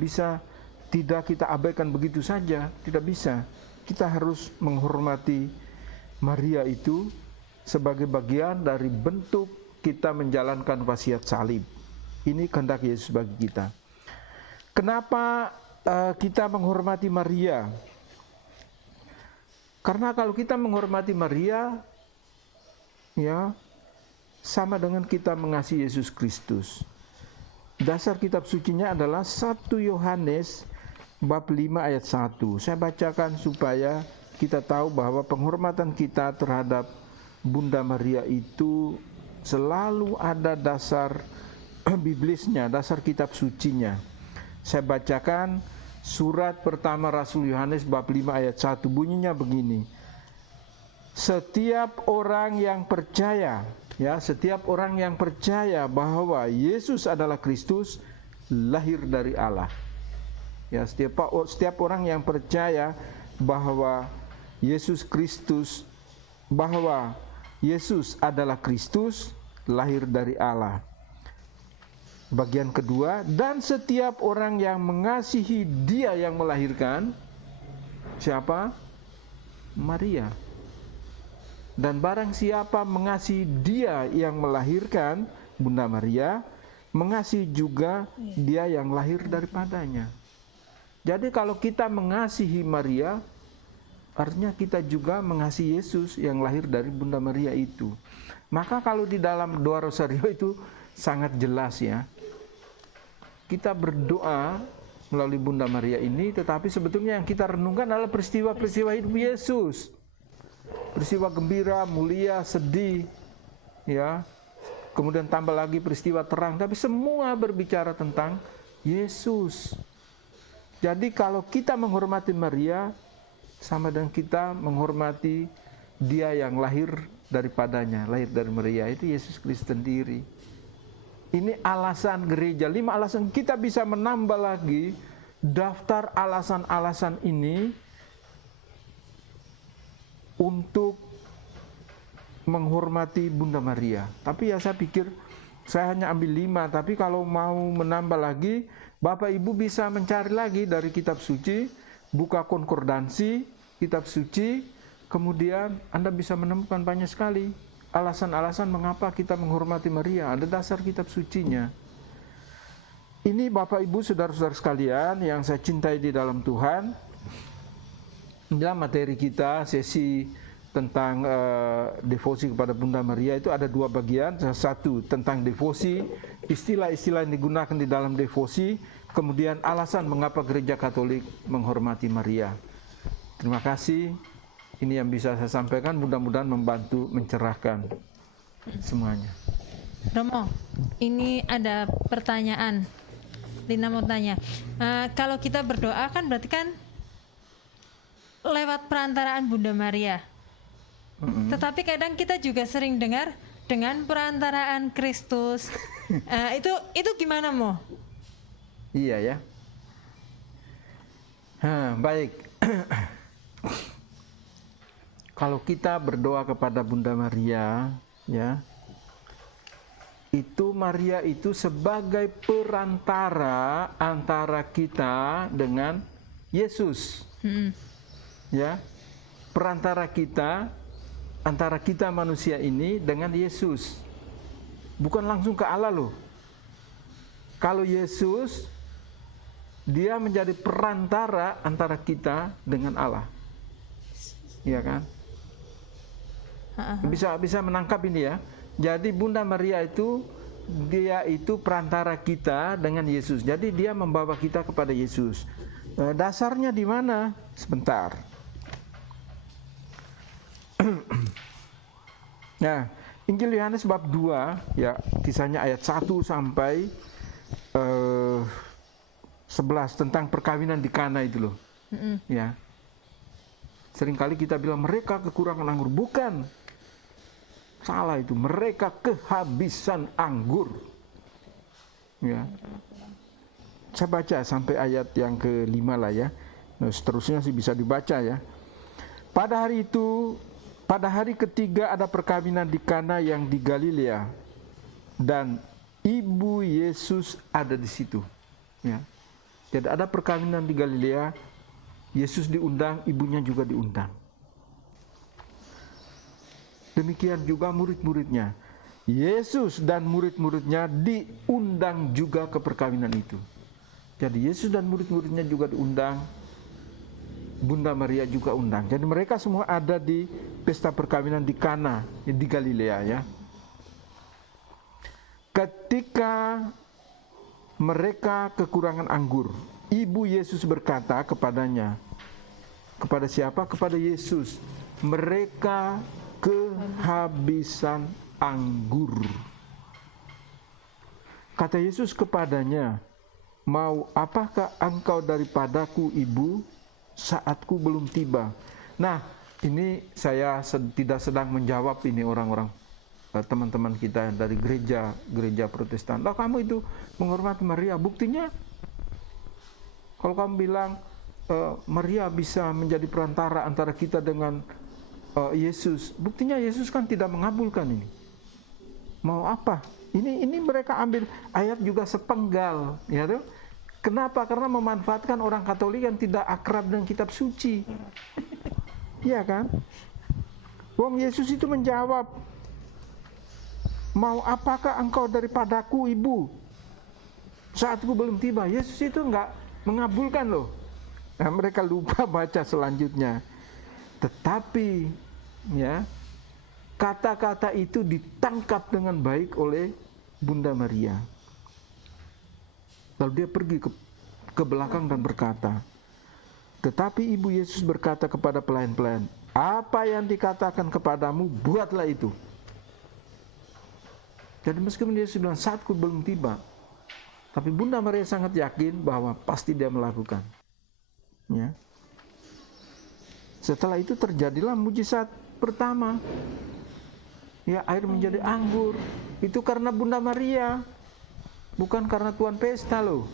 kita abaikan begitu saja, tidak bisa. Kita harus menghormati Maria itu sebagai bagian dari bentuk kita menjalankan wasiat salib. Ini kehendak Yesus bagi kita. Kenapa kita menghormati Maria? Karena kalau kita menghormati Maria, ya, sama dengan kita mengasihi Yesus Kristus. Dasar kitab sucinya adalah 1 Yohanes bab 5 ayat 1. Saya bacakan supaya kita tahu bahwa penghormatan kita terhadap Bunda Maria itu selalu ada dasar biblisnya, dasar kitab sucinya. Saya bacakan surat pertama Rasul Yohanes bab 5 ayat 1. Bunyinya begini: setiap orang yang percaya, ya, setiap orang yang percaya bahwa Yesus adalah Kristus lahir dari Allah. Ya, setiap orang yang percaya bahwa Yesus adalah Kristus lahir dari Allah. Bagian kedua, dan setiap orang yang mengasihi Dia yang melahirkan. Siapa? Maria. Dan barang siapa mengasihi Dia yang melahirkan, Bunda Maria, mengasihi juga Dia yang lahir daripadanya. Jadi kalau kita mengasihi Maria, artinya kita juga mengasihi Yesus yang lahir dari Bunda Maria itu. Maka kalau di dalam doa rosario itu sangat jelas, ya. Kita berdoa melalui Bunda Maria ini, tetapi sebetulnya yang kita renungkan adalah peristiwa-peristiwa hidup Yesus. Peristiwa gembira, mulia, sedih, ya. Kemudian tambah lagi peristiwa terang, tapi semua berbicara tentang Yesus. Jadi kalau kita menghormati Maria, sama dengan kita menghormati Dia yang lahir daripadanya, lahir dari Maria, itu Yesus Kristus sendiri. Ini alasan gereja, 5 alasan. Kita bisa menambah lagi daftar alasan-alasan ini untuk menghormati Bunda Maria. Tapi ya saya pikir saya hanya ambil 5, tapi kalau mau menambah lagi, Bapak Ibu bisa mencari lagi dari kitab suci, buka konkordansi kitab suci, kemudian Anda bisa menemukan banyak sekali alasan-alasan mengapa kita menghormati Maria. Ada dasar kitab sucinya. Ini Bapak Ibu saudara-saudara sekalian yang saya cintai di dalam Tuhan, dalam materi kita sesi tentang devosi kepada Bunda Maria itu ada 2 bagian. Satu tentang devosi, istilah-istilah yang digunakan di dalam devosi, kemudian alasan mengapa gereja Katolik menghormati Maria. Terima kasih. Ini yang bisa saya sampaikan, mudah-mudahan membantu mencerahkan semuanya. Romo, ini ada pertanyaan. Lina mau tanya, kalau kita berdoa kan berarti kan lewat perantaraan Bunda Maria. Tetapi kadang kita juga sering dengar dengan perantaraan Kristus. Itu gimana, Mo? Iya ya. Baik. Kalau kita berdoa kepada Bunda Maria, ya, itu Maria itu sebagai perantara antara kita dengan Yesus. Ya, perantara kita antara kita manusia ini dengan Yesus. bukan langsung ke Allah loh. Kalau Yesus, dia menjadi perantara antara kita dengan Allah. Iya kan? Bisa menangkap ini ya. Jadi Bunda Maria itu, dia itu perantara kita dengan Yesus. Jadi dia membawa kita kepada Yesus. Dasarnya di mana? Sebentar. Nah, Injil Yohanes bab 2 ya, kisahnya ayat 1 sampai 11 tentang perkawinan di Kana itu loh. Ya. Seringkali kita bilang mereka kekurangan anggur, bukan. Salah itu, mereka kehabisan anggur. Ya. Saya baca sampai ayat yang ke-5 lah ya. Nah, seterusnya sih bisa dibaca ya. Pada hari ketiga ada perkawinan di Kana yang di Galilea, dan ibu Yesus ada di situ. Ya. Jadi ada perkawinan di Galilea, Yesus diundang, ibunya juga diundang. Demikian juga murid-muridnya. Yesus dan murid-muridnya diundang juga ke perkawinan itu. Jadi Yesus dan murid-muridnya juga diundang, Bunda Maria juga undang. Jadi mereka semua ada di pesta perkawinan di Kana di Galilea ya. Ketika mereka kekurangan anggur, ibu Yesus berkata kepadanya. Kepada siapa? Kepada Yesus. Mereka kehabisan anggur. Kata Yesus kepadanya, mau apakah engkau daripadaku, ibu? Saatku belum tiba. Nah, ini saya tidak sedang menjawab ini orang-orang teman-teman kita dari gereja Protestan. Lah kamu itu menghormati Maria, buktinya kalau kamu bilang Maria bisa menjadi perantara antara kita dengan Yesus, buktinya Yesus kan tidak mengabulkan ini. Mau apa? Ini mereka ambil ayat juga sepenggal, ya tuh. Kenapa? Karena memanfaatkan orang Katolik yang tidak akrab dengan kitab suci. Iya kan? Wong Yesus itu menjawab, mau apakah engkau daripadaku, ibu? Saatku belum tiba. Yesus itu enggak mengabulkan loh. Nah, mereka lupa baca selanjutnya. Tetapi ya, kata-kata itu ditangkap dengan baik oleh Bunda Maria. Lalu dia pergi ke belakang dan berkata, tetapi ibu Yesus berkata kepada pelayan-pelayan, apa yang dikatakan kepadamu, buatlah itu. Jadi meskipun Yesus bilang saatku belum tiba, tapi Bunda Maria sangat yakin bahwa pasti dia melakukan. Ya. Setelah itu terjadilah mujizat pertama. Ya, air menjadi anggur. Itu karena Bunda Maria, bukan karena Tuan Pesta loh.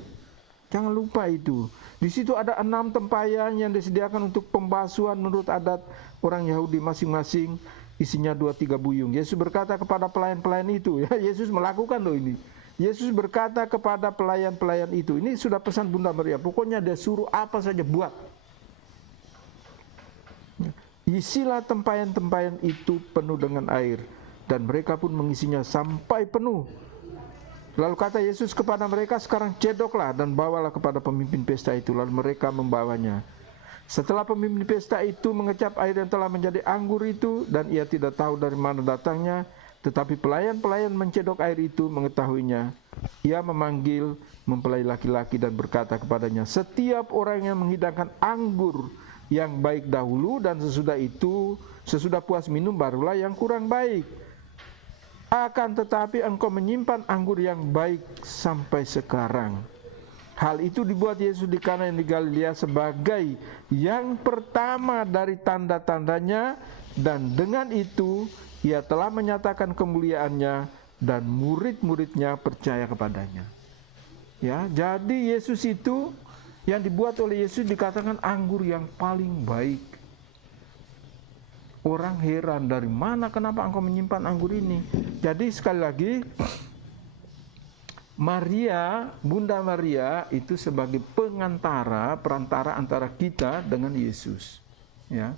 Jangan lupa itu. Di situ ada 6 tempayan yang disediakan untuk pembasuhan menurut adat orang Yahudi masing-masing, isinya 2-3 buyung. Yesus berkata kepada pelayan-pelayan itu, ya Yesus melakukan loh ini. Yesus berkata kepada pelayan-pelayan itu, ini sudah pesan Bunda Maria, pokoknya dia suruh apa saja buat. Isilah tempayan-tempayan itu penuh dengan air, dan mereka pun mengisinya sampai penuh. Lalu kata Yesus kepada mereka, sekarang cedoklah dan bawalah kepada pemimpin pesta itu. Lalu mereka membawanya. Setelah pemimpin pesta itu mengecap air yang telah menjadi anggur itu, dan ia tidak tahu dari mana datangnya, tetapi pelayan-pelayan mencedok air itu mengetahuinya. Ia memanggil mempelai laki-laki dan berkata kepadanya, setiap orang yang menghidangkan anggur yang baik dahulu, dan sesudah puas minum barulah yang kurang baik. Akan tetapi engkau menyimpan anggur yang baik sampai sekarang. Hal itu dibuat Yesus di Kana yang di Galilea sebagai yang pertama dari tanda-tandanya, dan dengan itu ia telah menyatakan kemuliaannya dan murid-muridnya percaya kepadanya. Ya, jadi Yesus itu yang dibuat oleh Yesus dikatakan anggur yang paling baik. Orang heran, dari mana, kenapa engkau menyimpan anggur ini? Jadi sekali lagi, Maria, Bunda Maria itu sebagai perantara antara kita dengan Yesus. Ya.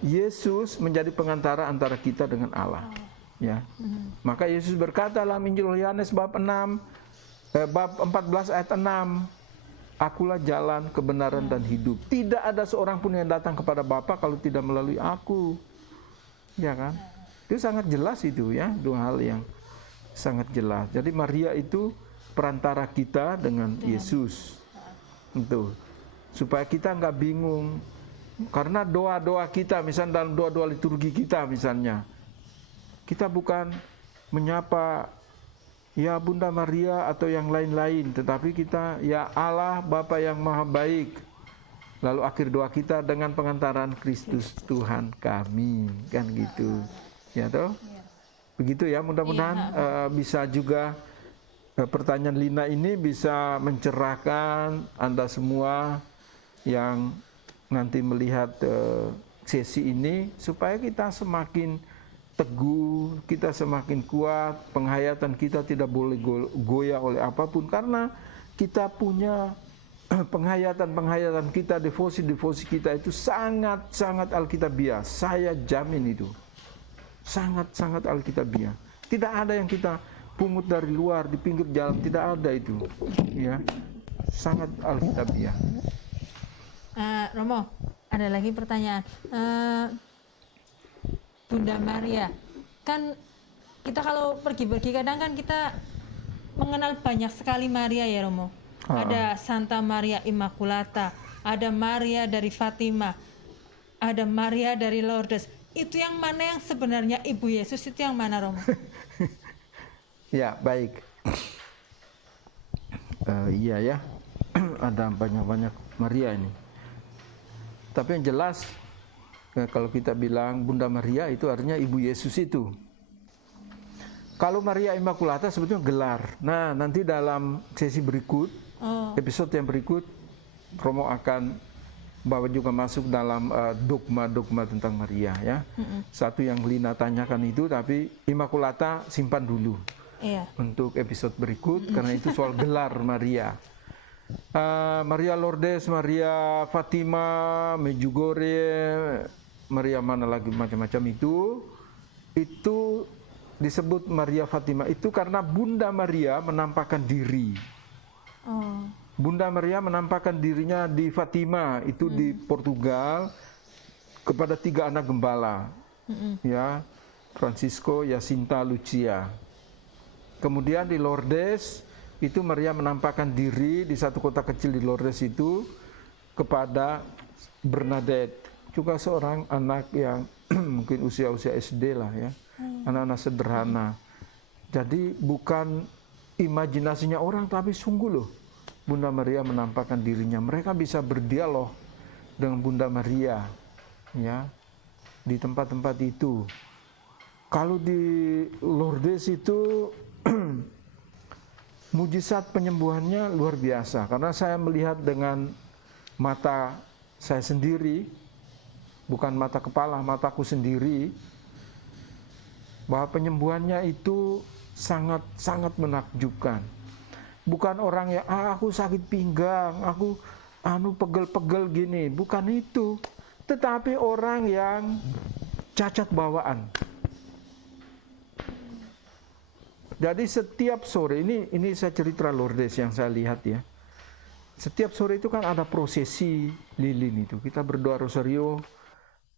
Yesus menjadi pengantara antara kita dengan Allah. Ya. Maka Yesus berkata dalam Injil Yohanes bab 14 ayat 6, Akulah jalan, kebenaran dan hidup. Tidak ada seorang pun yang datang kepada Bapa kalau tidak melalui aku. Ya kan? Itu sangat jelas itu ya, dua hal yang sangat jelas. Jadi Maria itu perantara kita dengan Yesus. Itu. Supaya kita nggak bingung. Karena doa-doa kita, misalnya dalam doa-doa liturgi kita misalnya, kita bukan menyapa ya Bunda Maria atau yang lain-lain, tetapi kita ya Allah Bapa yang Maha Baik. Lalu akhir doa kita dengan pengantaran Kristus Tuhan kami, kan gitu. Ya toh? Begitu ya, mudah-mudahan bisa juga pertanyaan Lina ini bisa mencerahkan Anda semua yang nanti melihat sesi ini, supaya kita semakin teguh, kita semakin kuat, penghayatan kita tidak boleh goyah oleh apapun, karena kita punya penghayatan kita, devosi kita itu sangat alkitabiah. Saya jamin itu sangat alkitabiah. Tidak ada yang kita pungut dari luar di pinggir jalan, tidak ada itu ya, sangat alkitabiah. Romo, ada lagi pertanyaan. Bunda Maria, kan kita kalau pergi-pergi kadang kan kita mengenal banyak sekali Maria ya Romo. Ada Santa Maria Immaculata, ada Maria dari Fatima, ada Maria dari Lourdes. Itu yang mana yang sebenarnya Ibu Yesus, itu yang mana Romo? Ya, baik. Iya ya, ada banyak Maria ini. Tapi yang jelas, kalau kita bilang Bunda Maria itu artinya Ibu Yesus itu. Kalau Maria Immaculata sebetulnya gelar. Nah, nanti dalam sesi berikut, episode yang berikut, Romo akan bawa juga masuk dalam dogma-dogma tentang Maria ya. Satu yang Lina tanyakan itu, tapi Immaculata simpan dulu untuk episode berikut, karena itu soal gelar Maria. Maria Lourdes, Maria Fatima, Medjugorje, Maria mana lagi macam-macam itu disebut Maria Fatima itu karena Bunda Maria menampakkan diri. Bunda Maria menampakkan dirinya di Fatima, itu di Portugal, kepada 3 anak gembala, ya, Francisco, Jacinta, Lucia. Kemudian di Lourdes itu Maria menampakkan diri di satu kota kecil di Lourdes itu kepada Bernadette, juga seorang anak yang mungkin usia SD lah ya, anak-anak sederhana. Jadi bukan imajinasinya orang, tapi sungguh loh Bunda Maria menampakkan dirinya. Mereka bisa berdialog dengan Bunda Maria ya di tempat-tempat itu. Kalau di Lourdes itu mujizat penyembuhannya luar biasa, karena saya melihat dengan mata saya sendiri, bukan mata kepala, mataku sendiri, bahwa penyembuhannya itu sangat menakjubkan. Bukan orang yang aku sakit pinggang, aku pegel-pegel gini, bukan itu, tetapi orang yang cacat bawaan. Jadi setiap sore, ini saya cerita Lourdes yang saya lihat ya. Setiap sore itu kan ada prosesi lilin itu. Kita berdoa rosario,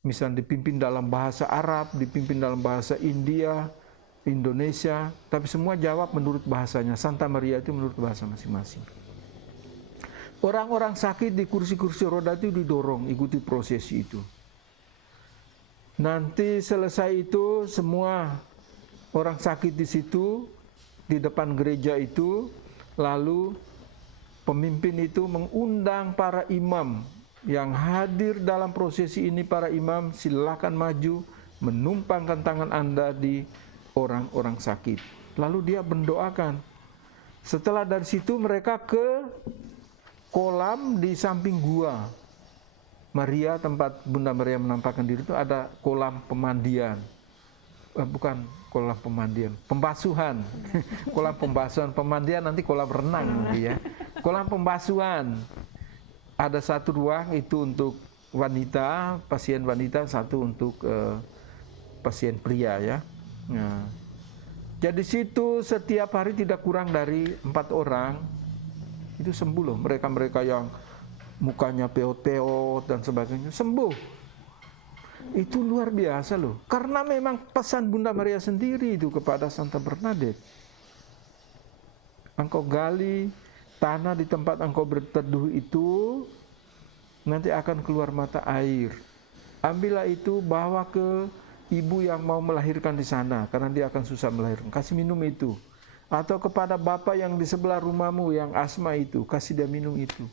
misalnya dipimpin dalam bahasa Arab, dipimpin dalam bahasa India, Indonesia, tapi semua jawab menurut bahasanya. Santa Maria itu menurut bahasa masing-masing. Orang-orang sakit di kursi-kursi roda itu didorong ikuti prosesi itu. Nanti selesai itu semua orang sakit di situ, di depan gereja itu, lalu pemimpin itu mengundang para imam yang hadir dalam prosesi ini. Para imam silakan maju, menumpangkan tangan Anda di orang-orang sakit. Lalu dia mendoakan. Setelah dari situ mereka ke kolam di samping gua Maria, tempat Bunda Maria menampakkan diri itu ada kolam pemandian. Bukan kolam pemandian, pembasuhan. Kolam pembasuhan, pemandian nanti kolam renang ya. Kolam pembasuhan. Ada satu ruang itu untuk wanita, pasien wanita, satu untuk pasien pria ya. Nah, jadi situ setiap hari tidak kurang dari 4 orang itu sembuh loh. Mereka yang mukanya peot-peot dan sebagainya sembuh. Itu luar biasa loh. Karena memang pesan Bunda Maria sendiri itu kepada Santa Bernadette. Engkau gali tanah di tempat engkau berteduh itu, nanti akan keluar mata air. Ambillah itu, bawa ke ibu yang mau melahirkan di sana, karena dia akan susah melahirkan. Kasih minum itu. Atau kepada bapak yang di sebelah rumahmu yang asma itu, kasih dia minum itu.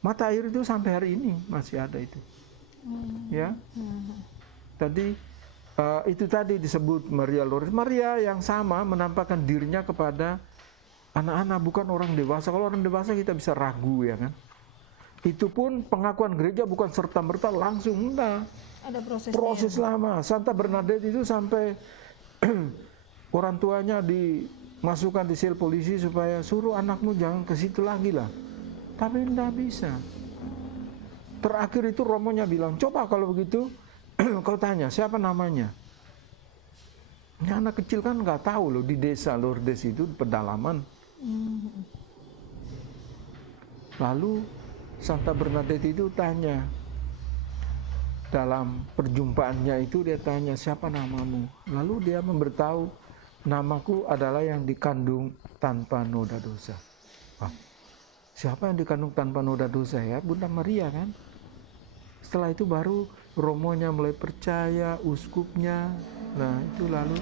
Mata air itu sampai hari ini masih ada itu. Ya. Tadi itu tadi disebut Maria Lourdes. Maria yang sama menampakkan dirinya kepada anak-anak, bukan orang dewasa. Kalau orang dewasa kita bisa ragu ya kan. Itu pun pengakuan gereja bukan serta-merta langsung, enggak. Ada Proses lama. Santa Bernadette itu sampai orang tuanya dimasukkan di sel polisi supaya suruh anakmu jangan ke situ lagi lah. Tapi enggak bisa. Terakhir itu romonya bilang, coba kalau begitu kau tanya siapa namanya. Ini anak kecil kan nggak tahu loh, di desa Lourdes itu pedalaman. Lalu Santa Bernadette itu tanya, dalam perjumpaannya itu dia tanya siapa namamu. Lalu dia memberitahu, namaku adalah yang dikandung tanpa noda dosa. Siapa yang dikandung tanpa noda dosa ya? Bunda Maria kan. Setelah itu baru romonya mulai percaya, uskupnya. Nah itu lalu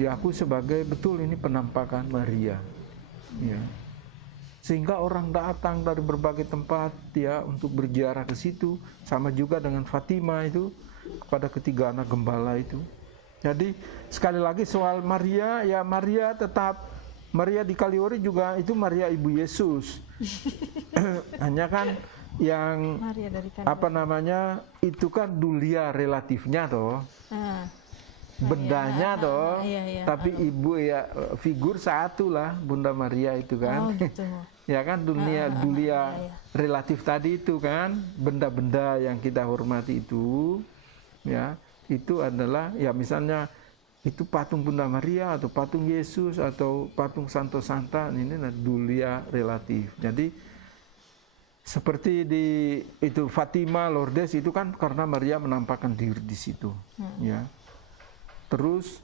diakui sebagai betul ini penampakan Maria. Ya. Sehingga orang datang dari berbagai tempat ya untuk berziarah ke situ. Sama juga dengan Fatima itu kepada ketiga anak gembala itu. Jadi sekali lagi soal Maria, ya Maria tetap Maria di Kaliori juga itu Maria Ibu Yesus. Hanya kan yang apa namanya itu kan dulia relatifnya toh, bendanya toh, tapi ibu ya figur satu lah Bunda Maria itu kan. Gitu. Ya kan dulia relatif tadi itu kan, benda-benda yang kita hormati itu ya itu adalah ya misalnya itu patung Bunda Maria atau patung Yesus atau patung Santo Santa, ini dulia relatif. Jadi seperti di itu Fatima Lourdes itu kan karena Maria menampakkan diri di situ, ya. Terus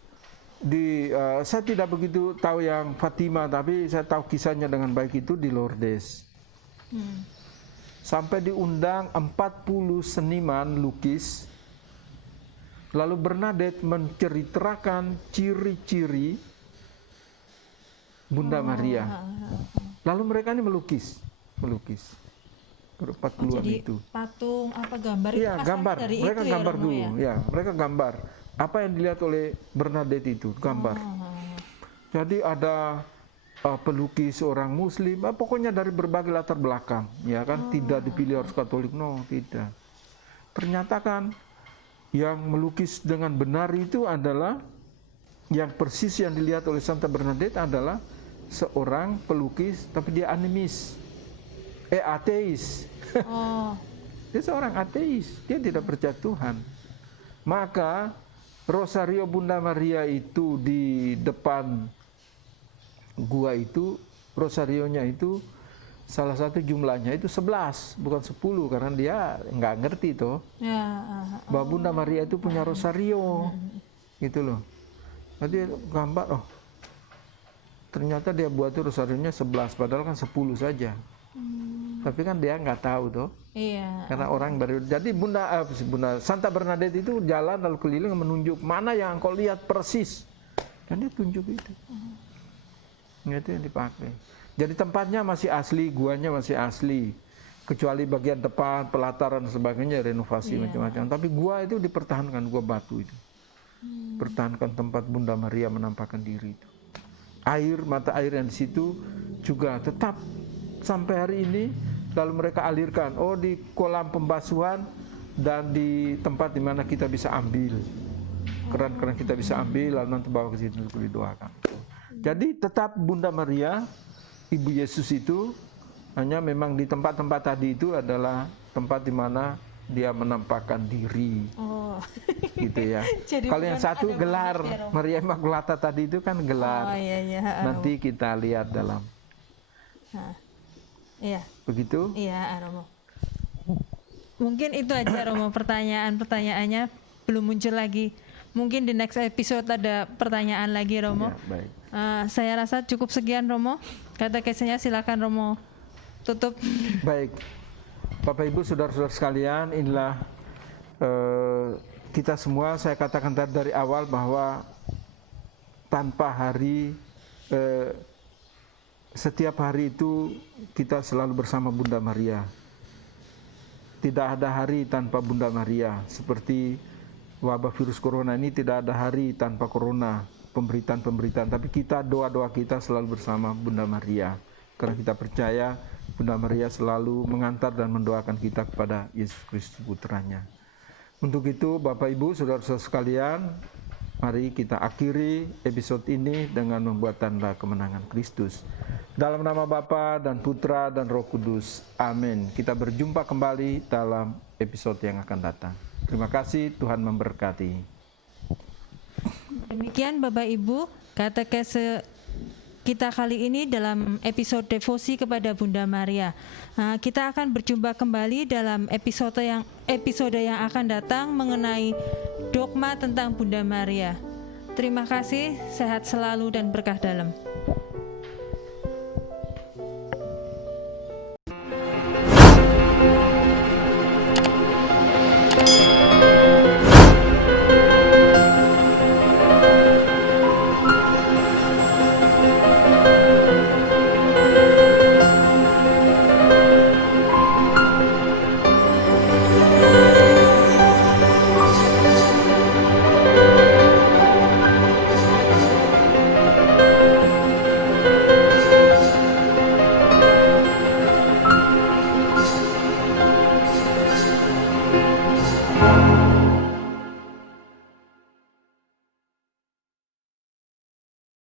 saya tidak begitu tahu yang Fatima, tapi saya tahu kisahnya dengan baik itu di Lourdes. Sampai diundang 40 seniman lukis. Lalu Bernadette menceritakan ciri-ciri Bunda Maria. Lalu mereka ini melukis. 40-an jadi itu. Patung apa gambar itu gambar. dari Mereka itu gambar ya, dulu. ya? Mereka gambar. Apa yang dilihat oleh Bernadette itu, gambar. Jadi ada pelukis orang Muslim, pokoknya dari berbagai latar belakang, ya kan, tidak dipilih harus Katolik, tidak. Ternyata kan yang melukis dengan benar itu adalah yang persis yang dilihat oleh Santa Bernadette adalah seorang pelukis, tapi dia animis. Ateis. Dia seorang ateis, dia tidak percaya Tuhan. Maka Rosario Bunda Maria itu di depan gua itu, rosarionya itu salah satu jumlahnya itu 11, bukan 10, karena dia nggak ngerti toh. Bahwa Bunda Maria itu punya rosario, gitu loh. Jadi gambar, ternyata dia buat itu rosarionya 11, padahal kan 10 saja. Tapi kan dia nggak tahu toh. Karena orang baru. Jadi Bunda Santa Bernadette itu jalan lalu keliling menunjuk mana yang engkau lihat persis. Dan dia tunjuk itu. Itu yang dipakai. Jadi tempatnya masih asli, guanya masih asli. Kecuali bagian depan, pelataran dan sebagainya renovasi macam-macam. Tapi gua itu dipertahankan, gua batu itu. Pertahankan tempat Bunda Maria menampakkan diri itu. Air, mata air yang di situ juga tetap sampai hari ini. Lalu mereka alirkan, di kolam pembasuhan dan di tempat di mana kita bisa ambil. Keran-keran kita bisa ambil, lalu nanti bawa ke situ untuk didoakan. Jadi tetap Bunda Maria, Ibu Yesus itu hanya memang di tempat-tempat tadi itu adalah tempat di mana dia menampakkan diri, Oh. gitu ya. Jadi Kalau yang bukan satu ada gelar, bonus ya, Romo? Maria Immaculata tadi itu kan gelar. Oh iya. Nanti kita lihat dalam. Nah, iya. Begitu? Iya, Romo. Mungkin itu aja Romo, pertanyaannya belum muncul lagi. Mungkin di next episode ada pertanyaan lagi Romo. Ya, baik. Saya rasa cukup sekian Romo. Katekesenya silakan Romo tutup. Baik, Bapak Ibu, saudara-saudara sekalian, inilah kita semua. Saya katakan tadi dari awal bahwa tanpa hari, setiap hari itu kita selalu bersama Bunda Maria. Tidak ada hari tanpa Bunda Maria. Seperti wabah virus corona ini, tidak ada hari tanpa corona, pemberitaan-pemberitaan. Tapi kita, doa-doa kita selalu bersama Bunda Maria. Karena kita percaya Bunda Maria selalu mengantar dan mendoakan kita kepada Yesus Kristus Putranya. Untuk itu Bapak Ibu, saudara-saudara sekalian, mari kita akhiri episode ini dengan membuat tanda kemenangan Kristus. Dalam nama Bapa dan Putra dan Roh Kudus. Amin. Kita berjumpa kembali dalam episode yang akan datang. Terima kasih, Tuhan memberkati. Demikian Bapak Ibu, katekese kita kali ini dalam episode devosi kepada Bunda Maria. Kita akan berjumpa kembali dalam episode yang akan datang mengenai dogma tentang Bunda Maria. Terima kasih, sehat selalu dan berkah dalam.